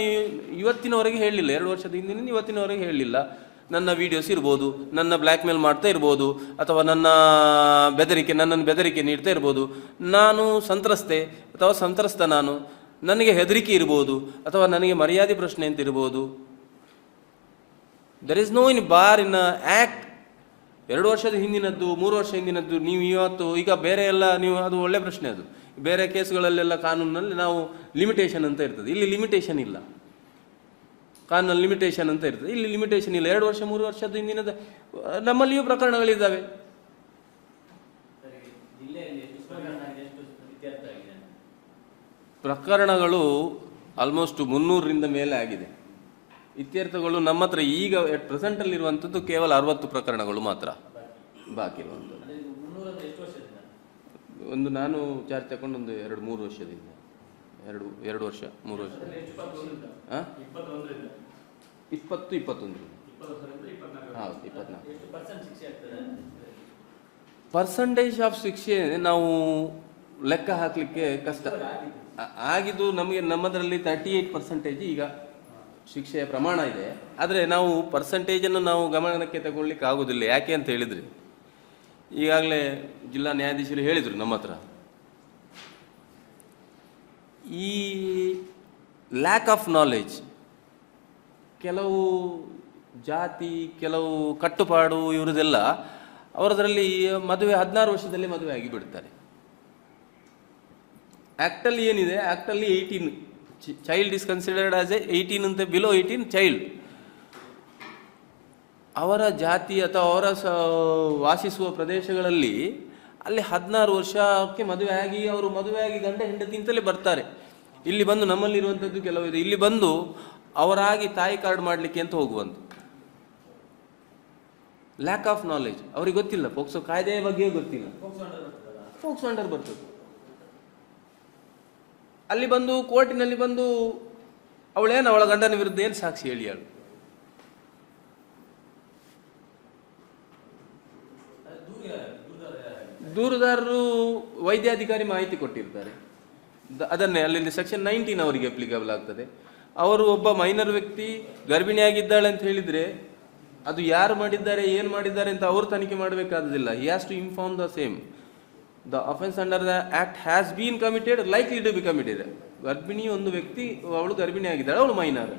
ಇವತ್ತಿನವರೆಗೆ ಹೇಳಲಿಲ್ಲ, 2 ವರ್ಷದ ಹಿಂದಿನಿಂದ ಇವತ್ತಿನವರೆಗೆ ಹೇಳಲಿಲ್ಲ. ನನ್ನ ವೀಡಿಯೋಸ್ ಇರ್ಬೋದು, ನನ್ನ ಬ್ಲ್ಯಾಕ್ ಮೇಲ್ ಮಾಡ್ತಾ ಇರ್ಬೋದು, ಅಥವಾ ನನ್ನನ್ನು ಬೆದರಿಕೆ ನೀಡ್ತಾ ಇರ್ಬೋದು. ನಾನು ಸಂತ್ರಸ್ತೆ ಅಥವಾ ಸಂತ್ರಸ್ತ, ನನಗೆ ಹೆದರಿಕೆ ಇರ್ಬೋದು, ಅಥವಾ ನನಗೆ ಮರ್ಯಾದೆ ಪ್ರಶ್ನೆ ಅಂತ ಇರ್ಬೋದು. There is no in bar in act. 2 ವರ್ಷದ ಹಿಂದಿನದ್ದು, 3 ವರ್ಷ ಹಿಂದಿನದ್ದು ನೀವು ಇವತ್ತು ಈಗ ಬೇರೆ ಎಲ್ಲ ನೀವು, ಅದು ಒಳ್ಳೆ ಪ್ರಶ್ನೆ. ಅದು ಬೇರೆ ಕೇಸ್ಗಳಲ್ಲೆಲ್ಲ ಕಾನೂನಿನಲ್ಲಿ ನಾವು ಲಿಮಿಟೇಷನ್ ಅಂತ ಇರ್ತದೆ, ಇಲ್ಲಿ ಲಿಮಿಟೇಷನ್ ಇಲ್ಲ. ಕಾನೂನಲ್ಲಿ ಲಿಮಿಟೇಷನ್ ಅಂತ ಇರ್ತದೆ, ಇಲ್ಲಿ ಲಿಮಿಟೇಷನ್ ಇಲ್ಲ. 2 ವರ್ಷ 3 ವರ್ಷದ ಹಿಂದಿನದ ನಮ್ಮಲ್ಲಿಯೂ ಪ್ರಕರಣಗಳಿದ್ದಾವೆ. ಪ್ರಕರಣಗಳು ಆಲ್ಮೋಸ್ಟ್ 300ರಿಂದ ಮೇಲೆ ಆಗಿದೆ. ಇತ್ಯರ್ಥಗಳು ನಮ್ಮ ಹತ್ರ ಈಗ ಎಟ್ ಪ್ರೆಸೆಂಟಲ್ಲಿರುವಂಥದ್ದು ಕೇವಲ 60 ಪ್ರಕರಣಗಳು ಮಾತ್ರ ಬಾಕಿ ಇರುವಂಥದ್ದು. ಒಂದು ನಾನು ಚಾರ್ಜ್ ತಗೊಂಡು ಒಂದು 2-3 ವರ್ಷದಿಂದ, 2 ವರ್ಷ 3 ವರ್ಷ 20-21 ಹೌದು 24 ಪರ್ಸೆಂಟೇಜ್ ಆಫ್ ಶಿಕ್ಷೆ ನಾವು ಲೆಕ್ಕ ಹಾಕಲಿಕ್ಕೆ ಕಷ್ಟ ಆಗಿದ್ದು. ನಮ್ಮದರಲ್ಲಿ 38% ಈಗ ಶಿಕ್ಷೆಯ ಪ್ರಮಾಣ ಇದೆ. ಆದರೆ ನಾವು ಪರ್ಸೆಂಟೇಜನ್ನು ನಾವು ಗಮನಕ್ಕೆ ತಗೊಳ್ಳಿಕ್ಕೆ ಆಗೋದಿಲ್ಲ. ಯಾಕೆ ಅಂತ ಹೇಳಿದರೆ, ಈಗಾಗಲೇ ಜಿಲ್ಲಾ ನ್ಯಾಯಾಧೀಶರು ಹೇಳಿದರು ನಮ್ಮ ಹತ್ರ, ಈ ಲ್ಯಾಕ್ ಆಫ್ ನಾಲೆಜ್, ಕೆಲವು ಜಾತಿ, ಕೆಲವು ಕಟ್ಟುಪಾಡು ಇವರದೆಲ್ಲ ಅವರದರಲ್ಲಿ ಮದುವೆ 16 ವರ್ಷದಲ್ಲಿ ಮದುವೆ ಆಗಿ ಬಿಡ್ತಾರೆ. ಆ್ಯಕ್ಟಲ್ಲಿ ಏನಿದೆ, ಆ್ಯಕ್ಟಲ್ಲಿ 18 ಚೈಲ್ಡ್ ಇಸ್ ಕನ್ಸಿಡರ್ಡ್ ಆಸ್ 18 ಅಂತ, ಬಿಲೋ 18 ಚೈಲ್ಡ್. ಅವರ ಜಾತಿ ಅಥವಾ ಅವರ ವಾಸಿಸುವ ಪ್ರದೇಶಗಳಲ್ಲಿ ಅಲ್ಲಿ 16 ವರ್ಷಕ್ಕೆ ಮದುವೆ ಆಗಿ, ಅವರು ಮದುವೆ ಆಗಿ ಗಂಡ ಹೆಂಡತಿ ಅಂತಲೇ ಬರ್ತಾರೆ. ಇಲ್ಲಿ ಬಂದು ನಮ್ಮಲ್ಲಿರುವಂಥದ್ದು ಕೆಲವಿದೆ, ಇಲ್ಲಿ ಬಂದು ಅವರಾಗಿ ತಾಯಿ ಕಾರ್ಡ್ ಮಾಡಲಿಕ್ಕೆ ಅಂತ ಹೋಗುವಂಥ. ಲ್ಯಾಕ್ ಆಫ್ ನಾಲೆಜ್, ಅವ್ರಿಗೆ ಗೊತ್ತಿಲ್ಲ, ಪೋಕ್ಸೋ ಕಾಯ್ದೆಯ ಬಗ್ಗೆ ಗೊತ್ತಿಲ್ಲ, ಪೋಕ್ಸೋ ಅಂಡರ್ ಬರ್ತದೆ. ಅಲ್ಲಿ ಬಂದು ಕೋರ್ಟಿನಲ್ಲಿ ಬಂದು ಅವಳೇನು ಅವಳ ಗಂಡನ ವಿರುದ್ಧ ಏನು ಸಾಕ್ಷಿ ಹೇಳಿ ಹೇಳು. ದೂರುದಾರರು ವೈದ್ಯಾಧಿಕಾರಿ ಮಾಹಿತಿ ಕೊಟ್ಟಿರ್ತಾರೆ, ಅದನ್ನೇ ಅಲ್ಲಿ ಸೆಕ್ಷನ್ 19 ಅವರಿಗೆ ಅಪ್ಲಿಕೇಬಲ್ ಆಗ್ತದೆ. ಅವರು ಒಬ್ಬ ಮೈನರ್ ವ್ಯಕ್ತಿ ಗರ್ಭಿಣಿಯಾಗಿದ್ದಾಳೆ ಅಂತ ಹೇಳಿದರೆ ಅದು ಯಾರು ಮಾಡಿದ್ದಾರೆ, ಏನು ಮಾಡಿದ್ದಾರೆ ಅಂತ ಅವರು ತನಿಖೆ ಮಾಡಬೇಕಾದಿಲ್ಲ. He has to inform the same. The offence under the act has been committed, likely to be committed. ಗರ್ಭಿಣಿ ಒಂದು ವ್ಯಕ್ತಿ, ಅವಳು ಗರ್ಭಿಣಿ ಆಗಿದ್ದಾಳೆ, ಅವಳು ಮೈನರ್,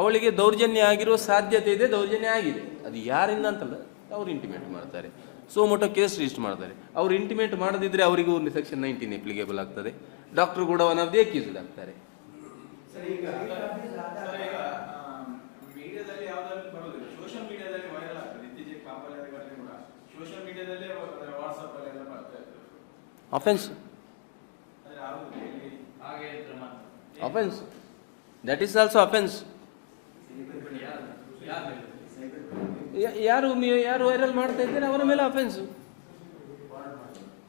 ಅವಳಿಗೆ ದೌರ್ಜನ್ಯ ಆಗಿರುವ ಸಾಧ್ಯತೆ ಇದೆ, ದೌರ್ಜನ್ಯ ಆಗಿದೆ. ಅದು ಯಾರಿಂದ ಅಂತಲ್ಲ, ಅವ್ರು ಇಂಟಿಮೇಟ್ ಮಾಡ್ತಾರೆ, ಸೋಮೋಟೋ ಕೇಸ್ ರಿಜಿಸ್ಟರ್ ಮಾಡ್ತಾರೆ. ಅವ್ರು ಇಂಟಿಮೇಟ್ ಮಾಡದಿದ್ದರೆ ಅವರಿಗೂ ಒಂದು ಸೆಕ್ಷನ್ 19 ಅಪ್ಲಿಕೇಬಲ್ ಆಗ್ತದೆ. ಡಾಕ್ಟರ್ ಕೂಡ ಒನ್ ಆಫ್ ದಿ ಅಕ್ಯೂಸ್ಡ್ ಆಗ್ತಾರೆ. Offense. Offense. That is also offense. ಯಾರು ವೈರಲ್ ಮಾಡ್ತಾ ಇದ್ದಾರೆ ಅವರ ಮೇಲೆ ಅಫೆನ್ಸ್,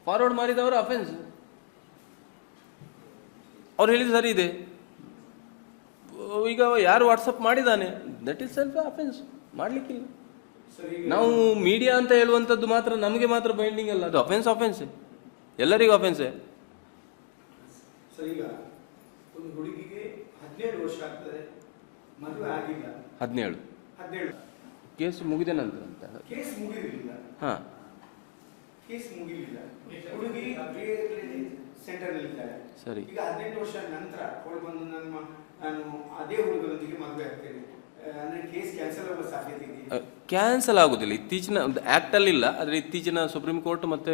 ಫಾರ್ವರ್ಡ್ ಮಾಡಿದವರು ಅಫೆನ್ಸ್. ಅವ್ರು ಹೇಳಿದ ಸರಿ ಇದೆ, ಈಗ ಯಾರು ವಾಟ್ಸಪ್ ಮಾಡಿದ್ದಾನೆ ದಟ್ ಈಸ್ ಸೆಲ್ಫ್ ಅಫೆನ್ಸ್, ಮಾಡಲಿಕ್ಕಿಲ್ಲ. ನಾವು ಮೀಡಿಯಾ ಅಂತ ಹೇಳುವಂಥದ್ದು ಮಾತ್ರ ನಮಗೆ ಮಾತ್ರ ಬೈಂಡಿಂಗ್ ಅಲ್ಲ, ಅದು ಅಫೆನ್ಸೇ, ಎಲ್ಲರಿಗೂ ಅಫೆನ್ಸೇ. ಸರ್, ಈಗ ಒಂದು ಹುಡುಗಿಗೆ 17 ವರ್ಷ ಆಗ್ತದೆ, ಮದುವೆ ಆಗಿಲ್ಲ. 17 ಕೇಸ್ ಮುಗಿದ ನಂತರ ಅಂತ. ಕೇಸ್ ಮುಗಿದಿಲ್ಲ. ಹಾಂ, ಕೇಸ್ ಮುಗಿಲಿಲ್ಲ. ಹುಡುಗಿ ಸೆಂಟರ್ ಇದ್ದಾರೆ. ಸರಿ. ಈಗ 18 ವರ್ಷ ನಂತರ ಅವಳು ಬಂದು ನಾನು ಅದೇ ಹುಡುಗರೊಂದಿಗೆ ಮದುವೆ ಆಗ್ತೇನೆ ಅಂದ್ರೆ ಕೇಸ್ ಕ್ಯಾನ್ಸಲ್ ಆಗುವ ಸಾಧ್ಯತೆ ಇದೆ? ಕ್ಯಾನ್ಸಲ್ ಆಗೋದಿಲ್ಲ. ಇತ್ತೀಚಿನ ಆ್ಯಕ್ಟಲ್ಲಿ ಇಲ್ಲ, ಆದರೆ ಇತ್ತೀಚಿನ ಸುಪ್ರೀಂ ಕೋರ್ಟ್ ಮತ್ತು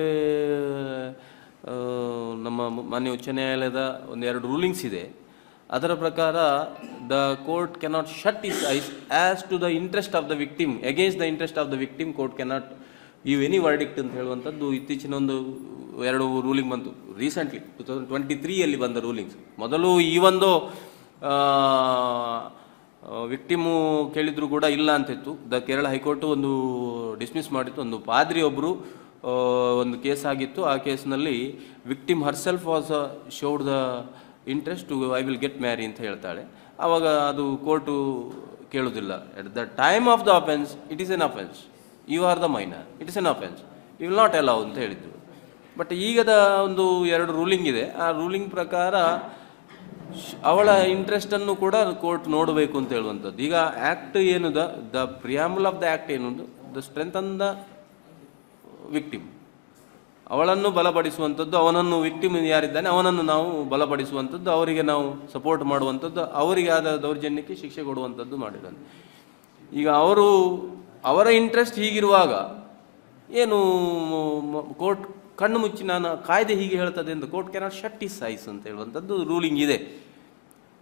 ನಮ್ಮ ಮಾನ್ಯ ಉಚ್ಚ ನ್ಯಾಯಾಲಯದ 1-2 ರೂಲಿಂಗ್ಸ್ ಇದೆ. ಅದರ ಪ್ರಕಾರ the court cannot shut its eyes as to the interest of the victim, against the interest of the victim court cannot give any verdict ಅಂತ ಹೇಳುವಂಥದ್ದು ಇತ್ತೀಚಿನ ಒಂದು 2 ರೂಲಿಂಗ್ ಬಂತು ರೀಸೆಂಟ್ಲಿ 2023ಯಲ್ಲಿ ಬಂದ ರೂಲಿಂಗ್ಸ್. ಮೊದಲು ಈ ಒಂದು ವಿಕ್ಟಿಮು ಕೇಳಿದ್ರು ಕೂಡ ಇಲ್ಲ ಅಂತಿತ್ತು. ಕೇರಳ ಹೈಕೋರ್ಟು ಒಂದು ಡಿಸ್ಮಿಸ್ ಮಾಡಿತ್ತು. ಒಂದು ಪಾದ್ರಿ ಒಬ್ಬರು ಒಂದು ಕೇಸ್ ಆಗಿತ್ತು. ಆ ಕೇಸ್ನಲ್ಲಿ victim herself was showed the interest to I will get marry ಅಂತ ಹೇಳ್ತಾಳೆ. ಆವಾಗ ಅದು ಕೋರ್ಟು ಕೇಳೋದಿಲ್ಲ. At the time of the offence it is an offence, you are the minor, it is an offence, you will not allow ಅಂತ ಹೇಳಿದ್ರು. But ಈಗದ ಒಂದು 2 ruling ಇದೆ. ಆ ರೂಲಿಂಗ್ ಪ್ರಕಾರ ಅವಳ ಇಂಟ್ರೆಸ್ಟನ್ನು ಕೂಡ ಕೋರ್ಟ್ ನೋಡಬೇಕು ಅಂತ ಹೇಳುವಂಥದ್ದು. ಈಗ ಆ್ಯಕ್ಟ್ ಏನು the preamble of the act ಏನು, the strength on the victim, ಅವಳನ್ನು ಬಲಪಡಿಸುವಂಥದ್ದು, ಅವನನ್ನು ವಿಕ್ಟಿಮ್ ಯಾರಿದ್ದಾನೆ ಅವನನ್ನು ನಾವು ಬಲಪಡಿಸುವಂಥದ್ದು, ಅವರಿಗೆ ನಾವು ಸಪೋರ್ಟ್ ಮಾಡುವಂಥದ್ದು, ಅವರಿಗೆ ಆದ ದೌರ್ಜನ್ಯಕ್ಕೆ ಶಿಕ್ಷೆ ಕೊಡುವಂಥದ್ದು ಮಾಡಿದ್ದಾನೆ. ಈಗ ಅವರ ಇಂಟ್ರೆಸ್ಟ್ ಹೀಗಿರುವಾಗ ಏನು ಕೋರ್ಟ್ ಕಣ್ಣು ಮುಚ್ಚಿ ನಾನು ಕಾಯ್ದೆ ಹೀಗೆ ಹೇಳ್ತದೆ ಅಂತ court cannot shut its ice ಅಂತ ಹೇಳುವಂಥದ್ದು ರೂಲಿಂಗ್ ಇದೆ.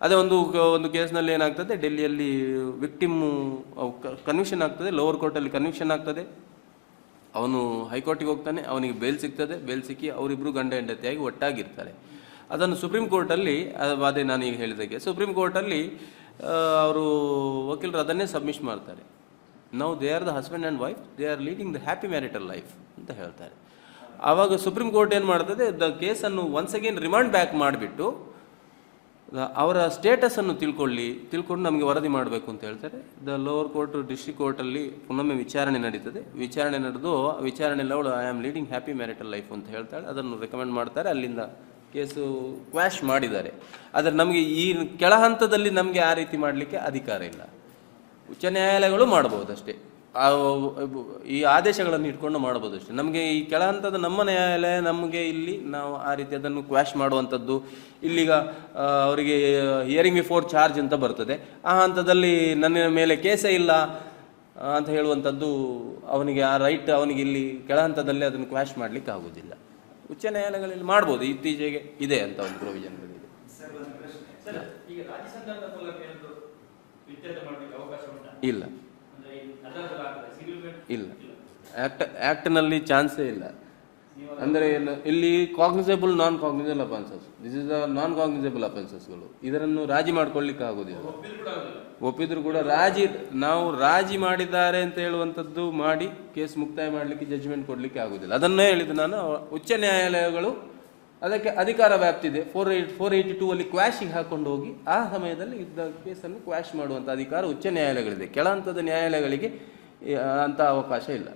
ಅದೇ ಒಂದು ಕೇಸ್ನಲ್ಲಿ ಏನಾಗ್ತದೆ, ಡೆಲ್ಲಿಯಲ್ಲಿ ವಿಕ್ಟಿಮ್ಮು ಕನ್ವಿಕ್ಷನ್ ಆಗ್ತದೆ, ಲೋವರ್ ಕೋರ್ಟಲ್ಲಿ ಕನ್ವಿಕ್ಷನ್ ಆಗ್ತದೆ, ಅವನು ಹೈಕೋರ್ಟಿಗೆ ಹೋಗ್ತಾನೆ, ಅವನಿಗೆ ಬೇಲ್ ಸಿಗ್ತದೆ, ಬೇಲ್ ಸಿಕ್ಕಿ ಅವರಿಬ್ಬರು ಗಂಡ ಹೆಂಡತಿಯಾಗಿ ಒಟ್ಟಾಗಿರ್ತಾರೆ. ಅದನ್ನು ಸುಪ್ರೀಂ ಕೋರ್ಟಲ್ಲಿ, ಅದೇ ನಾನು ಈಗ ಹೇಳಿದಾಗೆ ಸುಪ್ರೀಂ ಕೋರ್ಟಲ್ಲಿ ಅವರು ವಕೀಲರು ಅದನ್ನೇ ಸಬ್ಮಿಟ್ ಮಾಡ್ತಾರೆ. ನಾವು they are the husband and wife, they are leading the happy marital life ಅಂತ ಹೇಳ್ತಾರೆ. ಆವಾಗ ಸುಪ್ರೀಂ ಕೋರ್ಟ್ ಏನು ಮಾಡ್ತದೆ, ದ ಕೇಸನ್ನು ಒನ್ಸ್ ಅಗೇನ್ ರಿಮಾಂಡ್ ಬ್ಯಾಕ್ ಮಾಡಿಬಿಟ್ಟು ಅವರ ಸ್ಟೇಟಸನ್ನು ತಿಳ್ಕೊಂಡು ನಮಗೆ ವರದಿ ಮಾಡಬೇಕು ಅಂತ ಹೇಳ್ತಾರೆ. ದ ಲೋವರ್ ಕೋರ್ಟ್ ಡಿಸ್ಟ್ರಿಕ್ಟ್ ಕೋರ್ಟಲ್ಲಿ ಪುನೊಮ್ಮೆ ವಿಚಾರಣೆ ನಡೀತದೆ. ವಿಚಾರಣೆ ನಡೆದು ವಿಚಾರಣೆಯಲ್ಲಿ ಅವಳು I am leading happy marital life ಅಂತ ಹೇಳ್ತಾಳೆ. ಅದನ್ನು ರೆಕಮೆಂಡ್ ಮಾಡ್ತಾರೆ. ಅಲ್ಲಿಂದ ಕೇಸು ಕ್ವಾಶ್ ಮಾಡಿದ್ದಾರೆ. ಆದರೆ ನಮಗೆ ಈ ಕೆಳ ಹಂತದಲ್ಲಿ ನಮಗೆ ಆ ರೀತಿ ಮಾಡಲಿಕ್ಕೆ ಅಧಿಕಾರ ಇಲ್ಲ. ಉಚ್ಚ ನ್ಯಾಯಾಲಯಗಳು ಮಾಡ್ಬೋದಷ್ಟೇ, ಈ ಆದೇಶಗಳನ್ನು ಇಟ್ಕೊಂಡು ಮಾಡ್ಬೋದು ಅಷ್ಟೇ. ನಮಗೆ ಈ ಕೆಳ ಹಂತದ ನಮ್ಮ ನ್ಯಾಯಾಲಯ ನಮಗೆ ಇಲ್ಲಿ ನಾವು ಆ ರೀತಿ ಅದನ್ನು ಕ್ವಾಶ್ ಮಾಡುವಂಥದ್ದು, ಇಲ್ಲಿಗ ಅವರಿಗೆ ಹಿಯರಿಂಗ್ ಬಿಫೋರ್ ಚಾರ್ಜ್ ಅಂತ ಬರ್ತದೆ, ಆ ಹಂತದಲ್ಲಿ ನನ್ನ ಮೇಲೆ ಕೇಸೇ ಇಲ್ಲ ಅಂತ ಹೇಳುವಂಥದ್ದು ಅವನಿಗೆ ಆ ರೈಟ್ ಅವನಿಗೆ ಇಲ್ಲಿ ಕೆಳ ಹಂತದಲ್ಲಿ ಅದನ್ನು ಕ್ವಾಶ್ ಮಾಡಲಿಕ್ಕೆ ಆಗೋದಿಲ್ಲ. ಉಚ್ಚ ನ್ಯಾಯಾಲಯಗಳಲ್ಲಿ ಮಾಡ್ಬೋದು, ಇತ್ತೀಚೆಗೆ ಇದೆ ಅಂತ ಒಂದು ಪ್ರೊವಿಷನ್ಗಳಿದೆ. ಇಲ್ಲ ಇಲ್ಲ, ಆ್ಯಕ್ಟ್ನಲ್ಲಿ ಚಾನ್ಸೇ ಇಲ್ಲ. ಅಂದರೆ ಇಲ್ಲಿ cognizable non cognizable offences, this is the non cognizable ಅಫೆನ್ಸಸ್ಗಳು. ಇದನ್ನು ರಾಜಿ ಮಾಡ್ಕೊಳ್ಳಿಕ್ಕೆ ಆಗೋದಿಲ್ಲ. ಒಪ್ಪಿದ್ರು ಕೂಡ ನಾವು ರಾಜಿ ಮಾಡಿದ್ದಾರೆ ಅಂತ ಹೇಳುವಂಥದ್ದು ಮಾಡಿ ಕೇಸ್ ಮುಕ್ತಾಯ ಮಾಡಲಿಕ್ಕೆ ಜಡ್ಜ್ಮೆಂಟ್ ಕೊಡಲಿಕ್ಕೆ ಆಗೋದಿಲ್ಲ. ಅದನ್ನೇ ಹೇಳಿದ್ದು ನಾನು. ಉಚ್ಚ ನ್ಯಾಯಾಲಯಗಳು ಅದಕ್ಕೆ ಅಧಿಕಾರ ವ್ಯಾಪ್ತಿದೆ. 482 ಅಲ್ಲಿ ಕ್ವಾಶಿಗೆ ಹಾಕೊಂಡು ಹೋಗಿ ಆ ಸಮಯದಲ್ಲಿ ಇದ್ದ ಕೇಸನ್ನು ಕ್ವಾಶ್ ಮಾಡುವಂಥ ಅಧಿಕಾರ ಉಚ್ಚ ನ್ಯಾಯಾಲಯಗಳಿದೆ. ಕೆಳ ಹಂತದ ನ್ಯಾಯಾಲಯಗಳಿಗೆ ಅಂಥ ಅವಕಾಶ ಇಲ್ಲ.